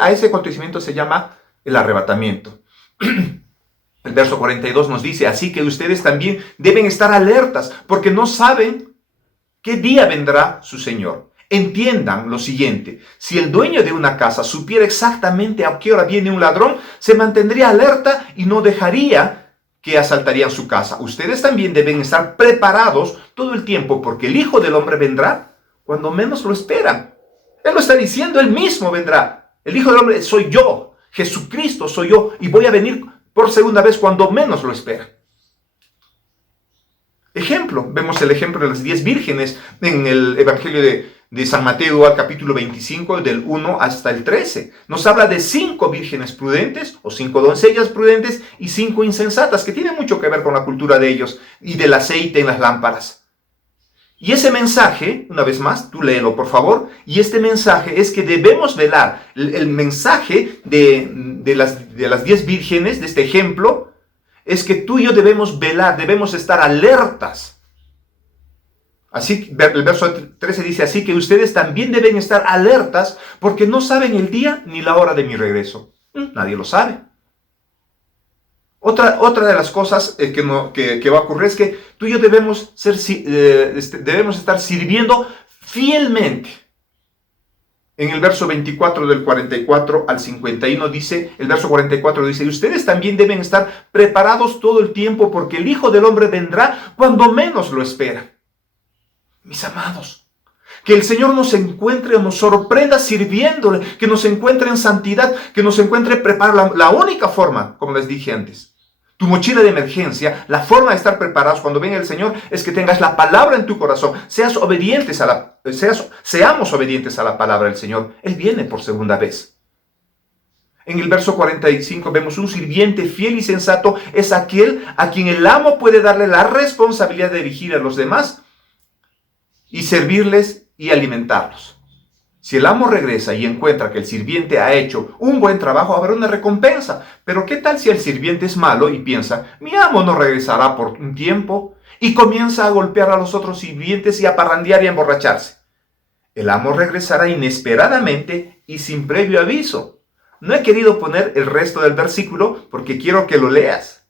A ese acontecimiento se llama el arrebatamiento. El verso 42 nos dice, así que ustedes también deben estar alertas, porque no saben qué día vendrá su Señor. Entiendan lo siguiente, si el dueño de una casa supiera exactamente a qué hora viene un ladrón, se mantendría alerta y no dejaría que asaltarían su casa. Ustedes también deben estar preparados todo el tiempo, porque el Hijo del Hombre vendrá cuando menos lo esperan. Él lo está diciendo, Él mismo vendrá. El Hijo del Hombre soy yo, Jesucristo soy yo, y voy a venir por segunda vez cuando menos lo espera. Ejemplo, vemos el ejemplo de las 10 vírgenes en el Evangelio de San Mateo al capítulo 25, del 1 hasta el 13. Nos habla de 5 vírgenes prudentes o 5 doncellas prudentes y 5 insensatas, que tiene mucho que ver con la cultura de ellos y del aceite en las lámparas. Y ese mensaje, una vez más, tú léelo por favor, y este mensaje es que debemos velar. El mensaje de las 10 vírgenes, de este ejemplo, es que tú y yo debemos velar, debemos estar alertas. Así, el verso 13 dice, así que ustedes también deben estar alertas porque no saben el día ni la hora de mi regreso. Nadie lo sabe. Otra de las cosas que va a ocurrir es que tú y yo debemos estar sirviendo fielmente. En el verso 24 del 44 al 51 dice, el verso 44 dice, ustedes también deben estar preparados todo el tiempo porque el Hijo del Hombre vendrá cuando menos lo esperan. Mis amados, que el Señor nos encuentre o nos sorprenda sirviéndole, que nos encuentre en santidad, que nos encuentre preparado. La única forma, como les dije antes, tu mochila de emergencia, la forma de estar preparados cuando venga el Señor es que tengas la palabra en tu corazón, seamos obedientes a la palabra del Señor. Él viene por segunda vez. En el verso 45 vemos un sirviente fiel y sensato es aquel a quien el amo puede darle la responsabilidad de dirigir a los demás y servirles y alimentarlos. Si el amo regresa y encuentra que el sirviente ha hecho un buen trabajo, habrá una recompensa. Pero ¿qué tal si el sirviente es malo y piensa, mi amo no regresará por un tiempo? Y comienza a golpear a los otros sirvientes y a parrandear y a emborracharse. El amo regresará inesperadamente y sin previo aviso. No he querido poner el resto del versículo porque quiero que lo leas.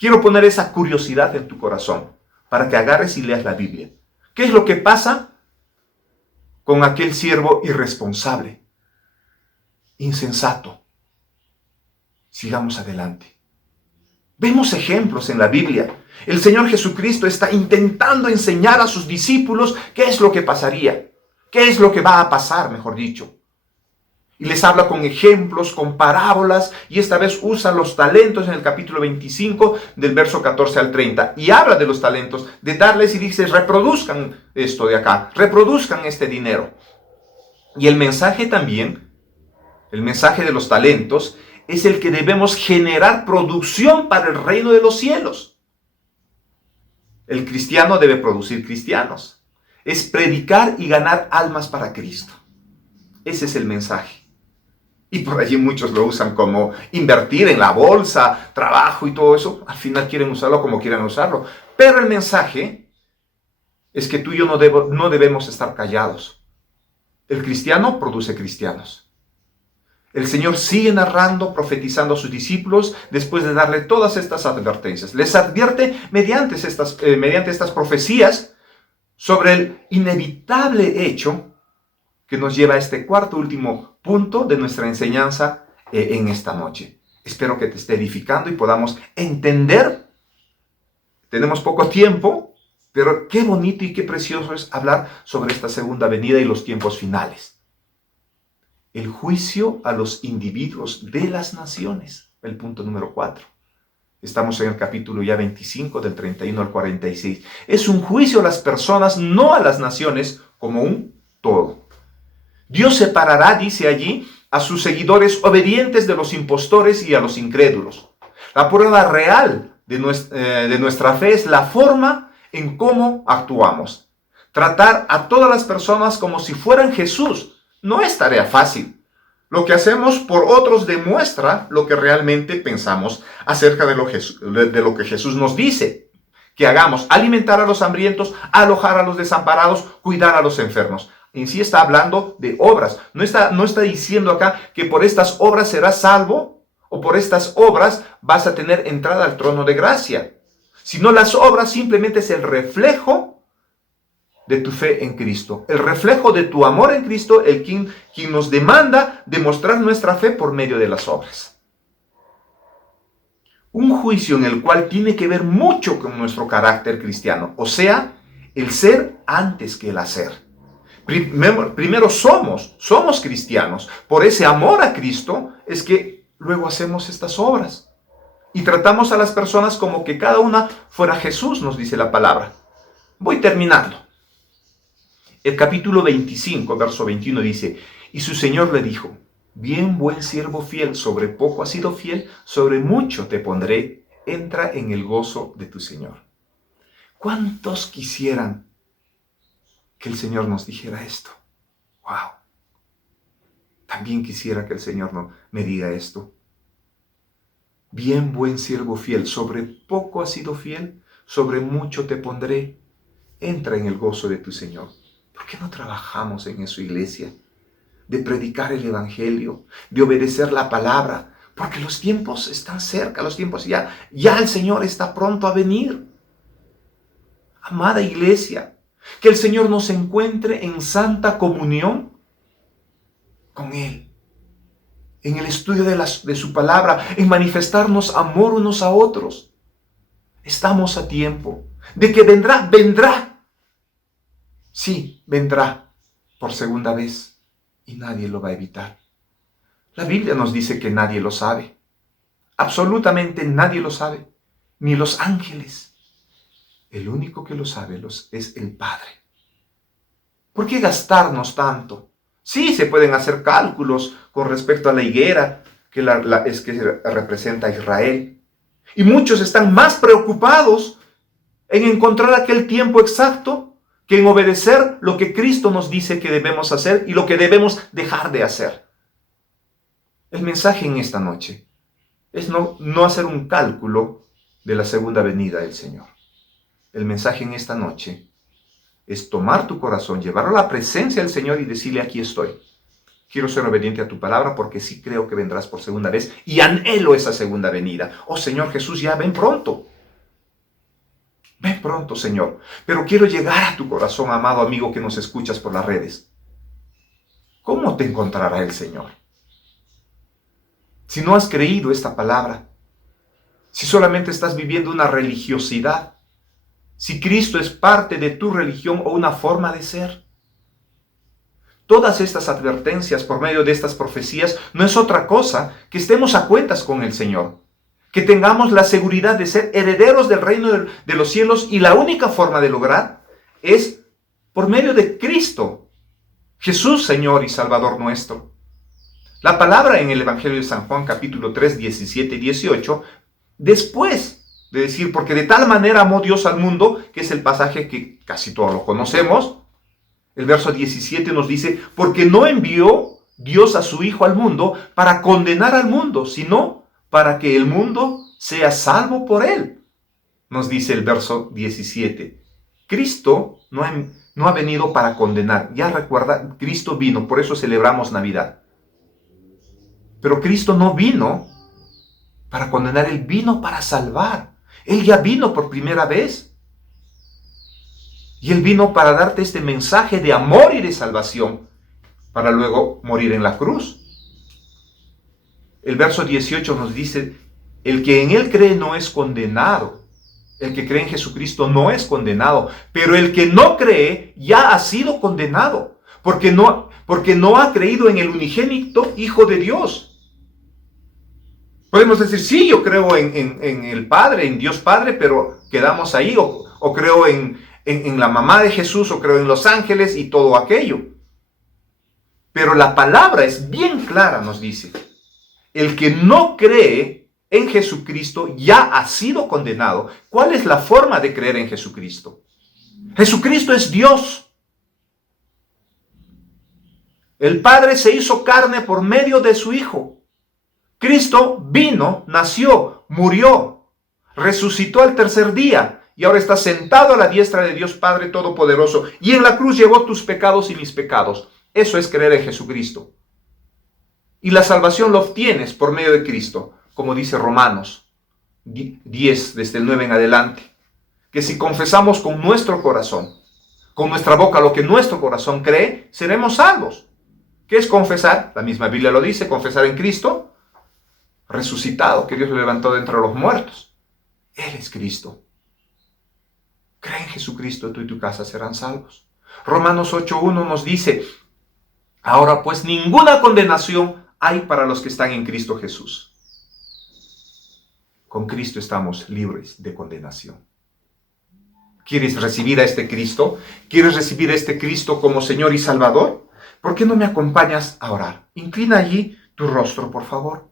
Quiero poner esa curiosidad en tu corazón para que agarres y leas la Biblia. ¿Qué es lo que pasa con aquel siervo irresponsable, insensato? Sigamos adelante. Vemos ejemplos en la Biblia. El Señor Jesucristo está intentando enseñar a sus discípulos qué es lo que pasaría, qué es lo que va a pasar, mejor dicho. Y les habla con ejemplos, con parábolas, y esta vez usa los talentos en el capítulo 25, del verso 14 al 30. Y habla de los talentos, de darles y dice, reproduzcan esto de acá, reproduzcan este dinero. Y el mensaje también, el mensaje de los talentos, es el que debemos generar producción para el reino de los cielos. El cristiano debe producir cristianos. Es predicar y ganar almas para Cristo. Ese es el mensaje. Y por allí muchos lo usan como invertir en la bolsa, trabajo y todo eso. Al final quieren usarlo como quieran usarlo. Pero el mensaje es que tú y yo no debemos estar callados. El cristiano produce cristianos. El Señor sigue narrando, profetizando a sus discípulos después de darle todas estas advertencias. Les advierte mediante estas profecías sobre el inevitable hecho que nos lleva a este cuarto último punto de nuestra enseñanza en esta noche. Espero que te esté edificando y podamos entender. Tenemos poco tiempo, pero qué bonito y qué precioso es hablar sobre esta segunda venida y los tiempos finales. El juicio a los individuos de las naciones, el punto número 4. Estamos en el capítulo ya 25, del 31 al 46. Es un juicio a las personas, no a las naciones, como un todo. Dios separará, dice allí, a sus seguidores obedientes de los impostores y a los incrédulos. La prueba real de nuestra fe es la forma en cómo actuamos. Tratar a todas las personas como si fueran Jesús no es tarea fácil. Lo que hacemos por otros demuestra lo que realmente pensamos acerca de lo que Jesús nos dice que hagamos: alimentar a los hambrientos, alojar a los desamparados, cuidar a los enfermos. En sí está hablando de obras. No está diciendo acá que por estas obras serás salvo o por estas obras vas a tener entrada al trono de gracia. Sino las obras simplemente es el reflejo de tu fe en Cristo, el reflejo de tu amor en Cristo, quien nos demanda demostrar nuestra fe por medio de las obras. Un juicio en el cual tiene que ver mucho con nuestro carácter cristiano, o sea, el ser antes que el hacer. Primero somos cristianos. Por ese amor a Cristo es que luego hacemos estas obras. Y tratamos a las personas como que cada una fuera Jesús, nos dice la palabra. Voy terminando. El capítulo 25, verso 21 dice: y su Señor le dijo: bien, buen siervo fiel, sobre poco has sido fiel, sobre mucho te pondré, entra en el gozo de tu Señor. ¿Cuántos quisieran que el Señor nos dijera esto? ¡Wow! También quisiera que el Señor me diga esto. Bien, buen siervo fiel, sobre poco has sido fiel, sobre mucho te pondré, entra en el gozo de tu Señor. ¿Por qué no trabajamos en eso, iglesia? De predicar el evangelio, de obedecer la palabra, porque los tiempos están cerca, los tiempos ya el Señor está pronto a venir. Amada iglesia, que el Señor nos encuentre en santa comunión con Él, en el estudio de su palabra, en manifestarnos amor unos a otros. Estamos a tiempo de que vendrá. Sí, vendrá por segunda vez y nadie lo va a evitar. La Biblia nos dice que nadie lo sabe. Absolutamente nadie lo sabe, ni los ángeles. El único que lo sabe es el Padre. ¿Por qué gastarnos tanto? Sí, se pueden hacer cálculos con respecto a la higuera, que representa a Israel. Y muchos están más preocupados en encontrar aquel tiempo exacto que en obedecer lo que Cristo nos dice que debemos hacer y lo que debemos dejar de hacer. El mensaje en esta noche es no hacer un cálculo de la segunda venida del Señor. El mensaje en esta noche es tomar tu corazón, llevarlo a la presencia del Señor y decirle: aquí estoy. Quiero ser obediente a tu palabra porque sí creo que vendrás por segunda vez y anhelo esa segunda venida. Oh Señor Jesús, ya ven pronto. Ven pronto, Señor. Pero quiero llegar a tu corazón, amado amigo que nos escuchas por las redes. ¿Cómo te encontrará el Señor? Si no has creído esta palabra, si solamente estás viviendo una religiosidad, si Cristo es parte de tu religión o una forma de ser. Todas estas advertencias por medio de estas profecías no es otra cosa que estemos a cuentas con el Señor. Que tengamos la seguridad de ser herederos del reino de los cielos, y la única forma de lograr es por medio de Cristo, Jesús, Señor y Salvador nuestro. La palabra en el Evangelio de San Juan, capítulo 3, 17 y 18, después De decir, porque de tal manera amó Dios al mundo, que es el pasaje que casi todos lo conocemos. El verso 17 nos dice, porque no envió Dios a su Hijo al mundo para condenar al mundo, sino para que el mundo sea salvo por él. Nos dice el verso 17. Cristo no ha venido para condenar. Ya recuerda, Cristo vino, por eso celebramos Navidad. Pero Cristo no vino para condenar, Él vino para salvar. Él ya vino por primera vez. Y Él vino para darte este mensaje de amor y de salvación, para luego morir en la cruz. El verso 18 nos dice, el que en Él cree no es condenado. El que cree en Jesucristo no es condenado, pero el que no cree ya ha sido condenado, porque no ha creído en el unigénito Hijo de Dios. Podemos decir, sí, yo creo en el Padre, en Dios Padre, pero quedamos ahí, o creo en la mamá de Jesús, o creo en los ángeles y todo aquello. Pero la palabra es bien clara, nos dice, el que no cree en Jesucristo ya ha sido condenado. ¿Cuál es la forma de creer en Jesucristo? Jesucristo es Dios. El Padre se hizo carne por medio de su Hijo. Cristo vino, nació, murió, resucitó al tercer día y ahora está sentado a la diestra de Dios Padre Todopoderoso. Y en la cruz llevó tus pecados y mis pecados. Eso es creer en Jesucristo. Y la salvación la obtienes por medio de Cristo, como dice Romanos 10, desde el 9 en adelante. Que si confesamos con nuestro corazón, con nuestra boca lo que nuestro corazón cree, seremos salvos. ¿Qué es confesar? La misma Biblia lo dice, confesar en Cristo resucitado, que Dios lo levantó de entre los muertos. Él es Cristo. Cree en Jesucristo, tú y tu casa serán salvos. Romanos 8:1 nos dice, ahora pues ninguna condenación hay para los que están en Cristo Jesús. Con Cristo estamos libres de condenación. ¿Quieres recibir a este Cristo? ¿Quieres recibir a este Cristo como Señor y Salvador? ¿Por qué no me acompañas a orar? Inclina allí tu rostro, por favor.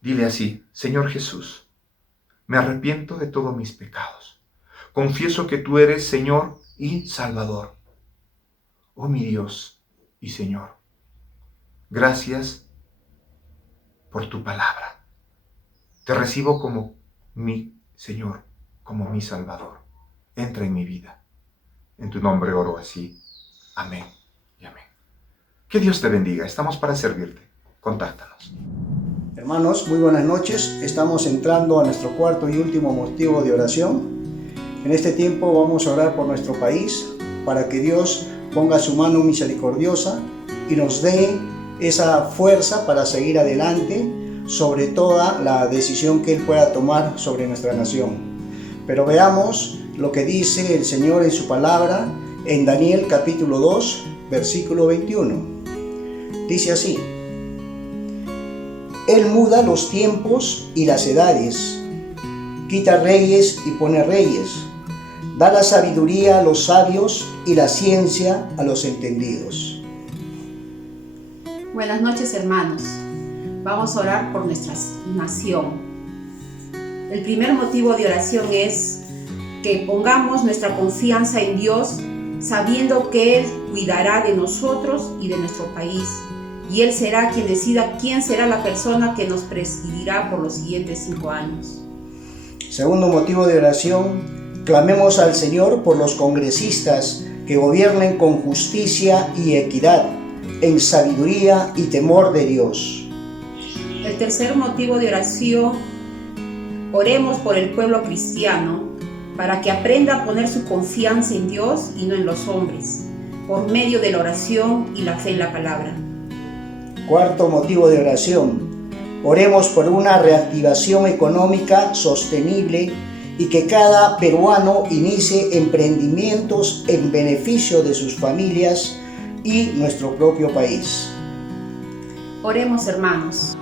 Dile así, Señor Jesús, me arrepiento de todos mis pecados. Confieso que tú eres Señor y Salvador. Oh mi Dios y Señor, gracias por tu palabra. Te recibo como mi Señor, como mi Salvador. Entra en mi vida. En tu nombre oro así. Amén y amén. Que Dios te bendiga. Estamos para servirte. Contáctanos. Hermanos, muy buenas noches. Estamos entrando a nuestro cuarto y último motivo de oración. En este tiempo vamos a orar por nuestro país para que Dios ponga su mano misericordiosa y nos dé esa fuerza para seguir adelante sobre toda la decisión que Él pueda tomar sobre nuestra nación. Pero veamos lo que dice el Señor en su palabra en Daniel capítulo 2, versículo 21. Dice así: Él muda los tiempos y las edades, quita reyes y pone reyes, da la sabiduría a los sabios y la ciencia a los entendidos. Buenas noches, hermanos. Vamos a orar por nuestra nación. El primer motivo de oración es que pongamos nuestra confianza en Dios, sabiendo que Él cuidará de nosotros y de nuestro país. Y Él será quien decida quién será la persona que nos presidirá por los siguientes 5 años. Segundo motivo de oración, clamemos al Señor por los congresistas que gobiernen con justicia y equidad, en sabiduría y temor de Dios. El tercer motivo de oración, oremos por el pueblo cristiano para que aprenda a poner su confianza en Dios y no en los hombres, por medio de la oración y la fe en la palabra. Cuarto motivo de oración, oremos por una reactivación económica sostenible y que cada peruano inicie emprendimientos en beneficio de sus familias y nuestro propio país. Oremos, hermanos.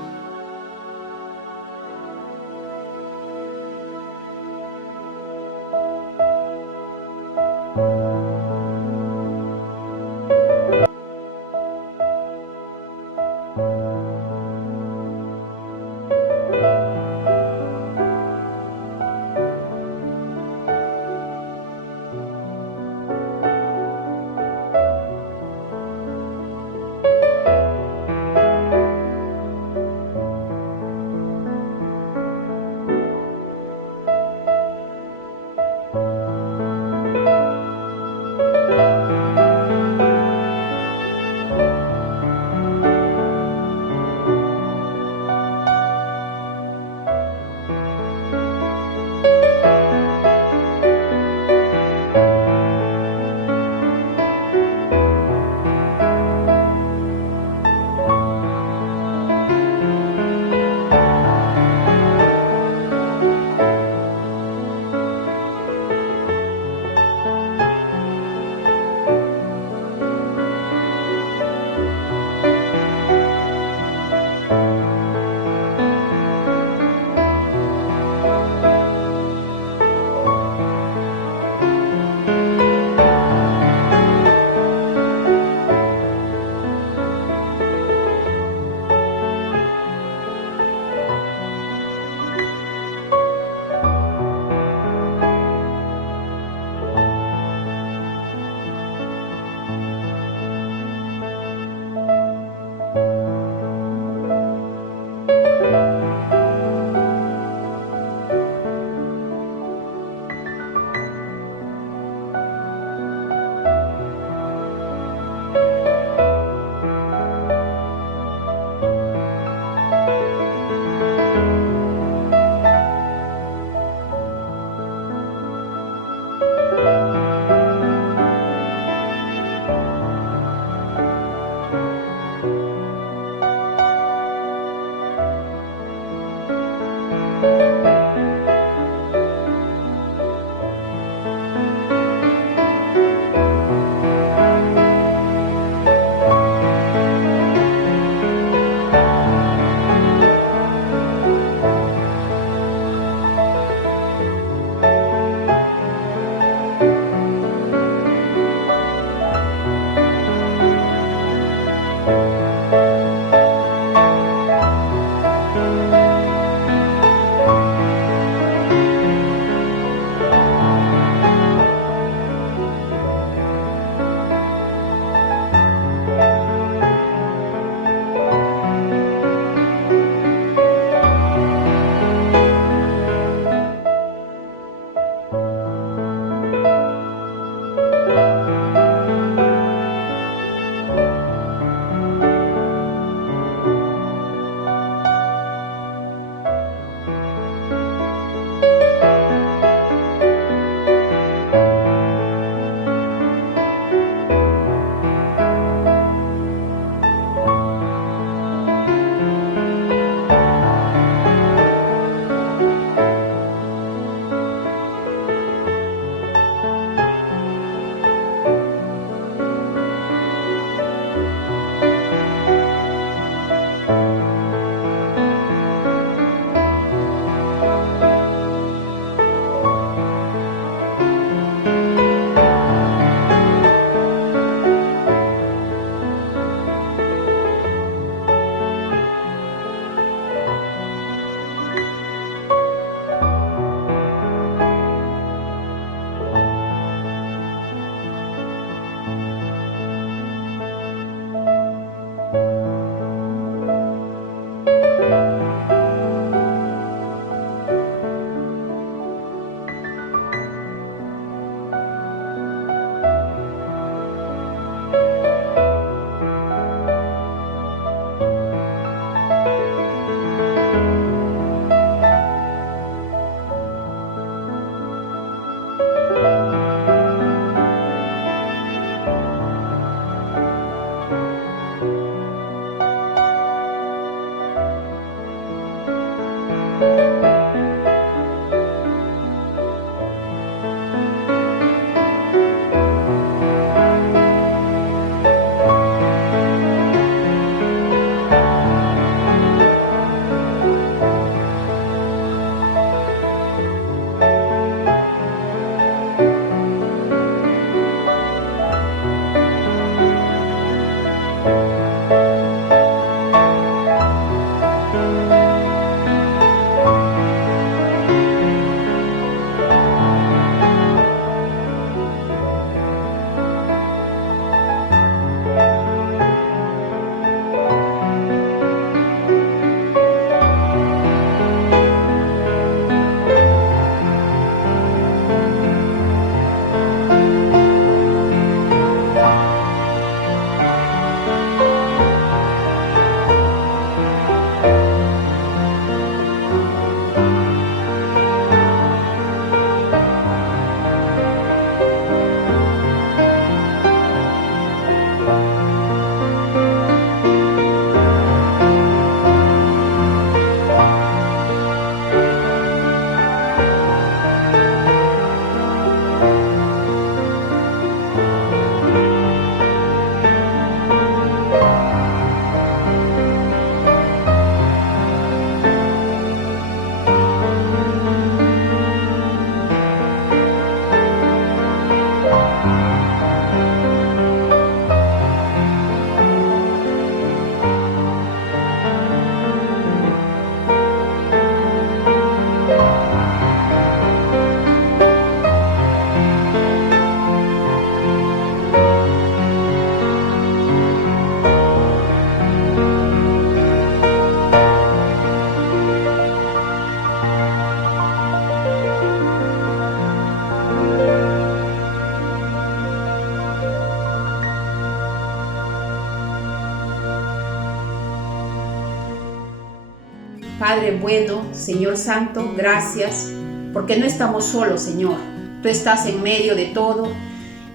Padre bueno, Señor Santo, gracias, porque no estamos solos, Señor. Tú estás en medio de todo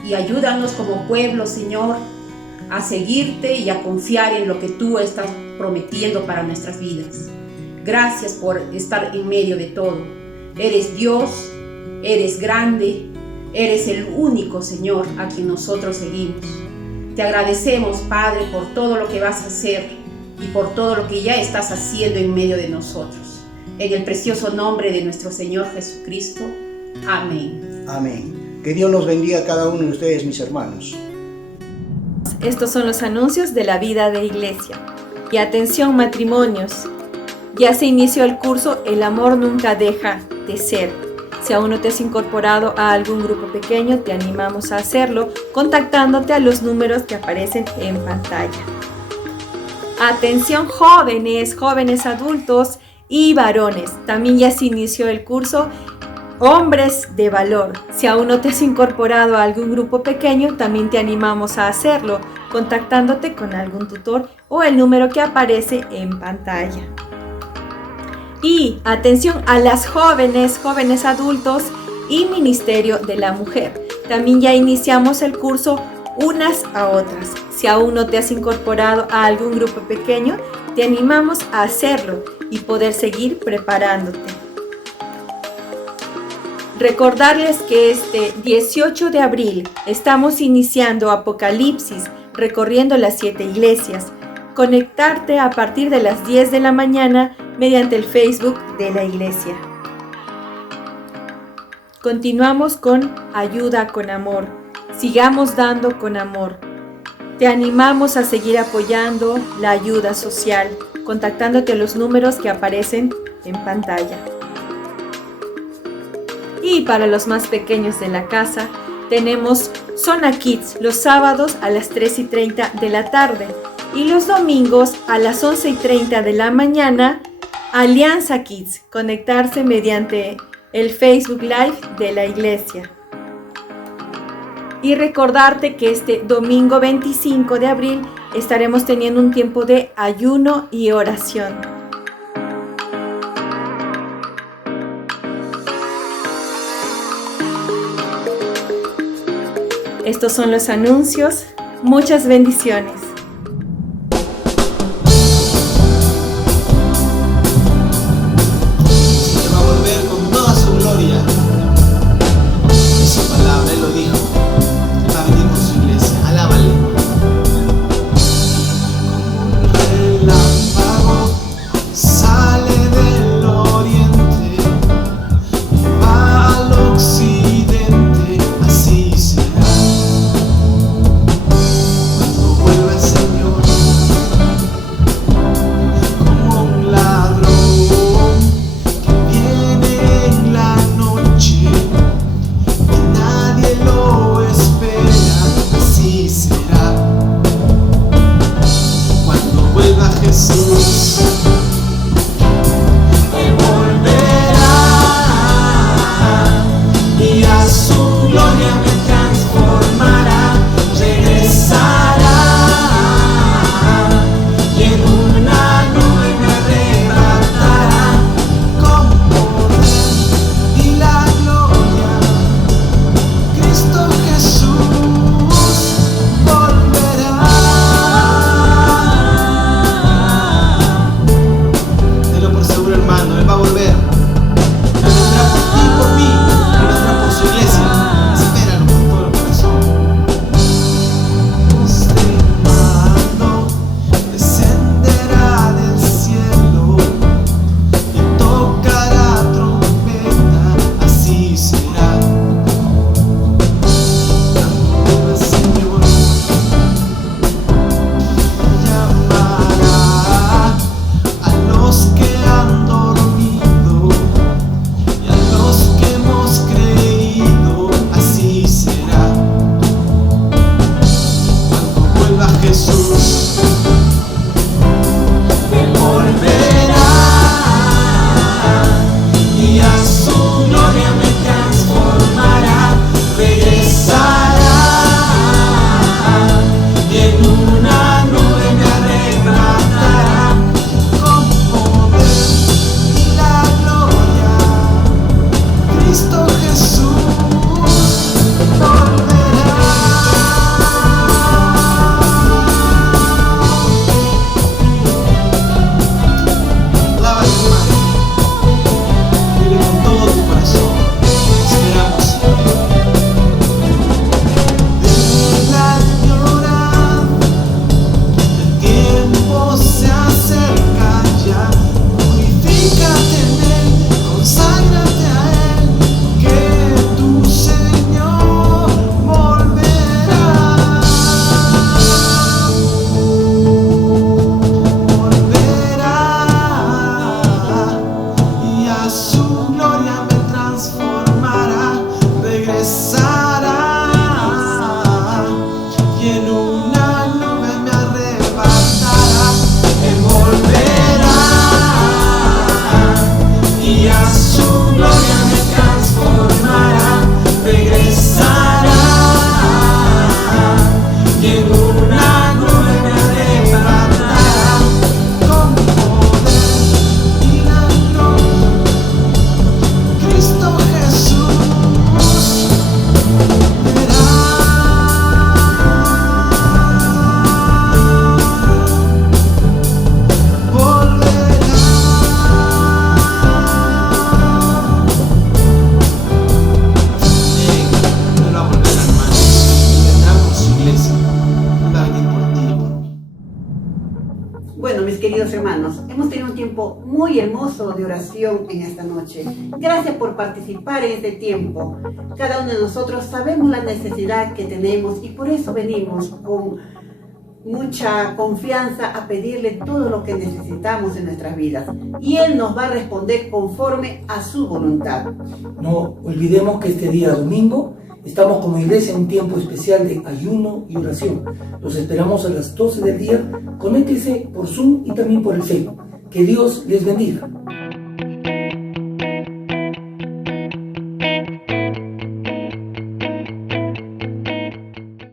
y ayúdanos como pueblo, Señor, a seguirte y a confiar en lo que tú estás prometiendo para nuestras vidas. Gracias por estar en medio de todo. Eres Dios, eres grande, eres el único, Señor, a quien nosotros seguimos. Te agradecemos, Padre, por todo lo que vas a hacer y por todo lo que ya estás haciendo en medio de nosotros. En el precioso nombre de nuestro Señor Jesucristo. Amén. Amén. Que Dios los bendiga a cada uno de ustedes, mis hermanos. Estos son los anuncios de la vida de iglesia. Y atención, matrimonios. Ya se inició el curso El amor nunca deja de ser. Si aún no te has incorporado a algún grupo pequeño, te animamos a hacerlo contactándote a los números que aparecen en pantalla. Atención, jóvenes, jóvenes adultos y varones. También ya se inició el curso Hombres de Valor. Si aún no te has incorporado a algún grupo pequeño, también te animamos a hacerlo contactándote con algún tutor o el número que aparece en pantalla. Y atención a las jóvenes, jóvenes adultos y Ministerio de la Mujer. También ya iniciamos el curso Unas a Otras. Si aún no te has incorporado a algún grupo pequeño, te animamos a hacerlo y poder seguir preparándote. Recordarles que este 18 de abril estamos iniciando Apocalipsis, recorriendo las 7 iglesias. Conectarte a partir de las 10 de la mañana mediante el Facebook de la iglesia. Continuamos con Ayuda con Amor. Sigamos dando con amor. Te animamos a seguir apoyando la ayuda social, contactándote a los números que aparecen en pantalla. Y para los más pequeños de la casa, tenemos Zona Kids los sábados a las 3:30 de la tarde y los domingos a las 11:30 de la mañana, Alianza Kids, conectarse mediante el Facebook Live de la iglesia. Y recordarte que este domingo 25 de abril estaremos teniendo un tiempo de ayuno y oración. Estos son los anuncios. Muchas bendiciones. Va a volver con toda su gloria. Y su palabra, Él lo dijo. Él va a venir con su iglesia. Alábale. Como un relámpago sale del oriente y va al occidente. Así será. Cuando vuelva tiempo muy hermoso de oración en esta noche. Gracias por participar en este tiempo. Cada uno de nosotros sabemos la necesidad que tenemos y por eso venimos con mucha confianza a pedirle todo lo que necesitamos en nuestras vidas. Y Él nos va a responder conforme a su voluntad. No olvidemos que este día domingo estamos como iglesia en un tiempo especial de ayuno y oración. Los esperamos a las 12 del día. Conéctese por Zoom y también por el Facebook. Que Dios les bendiga.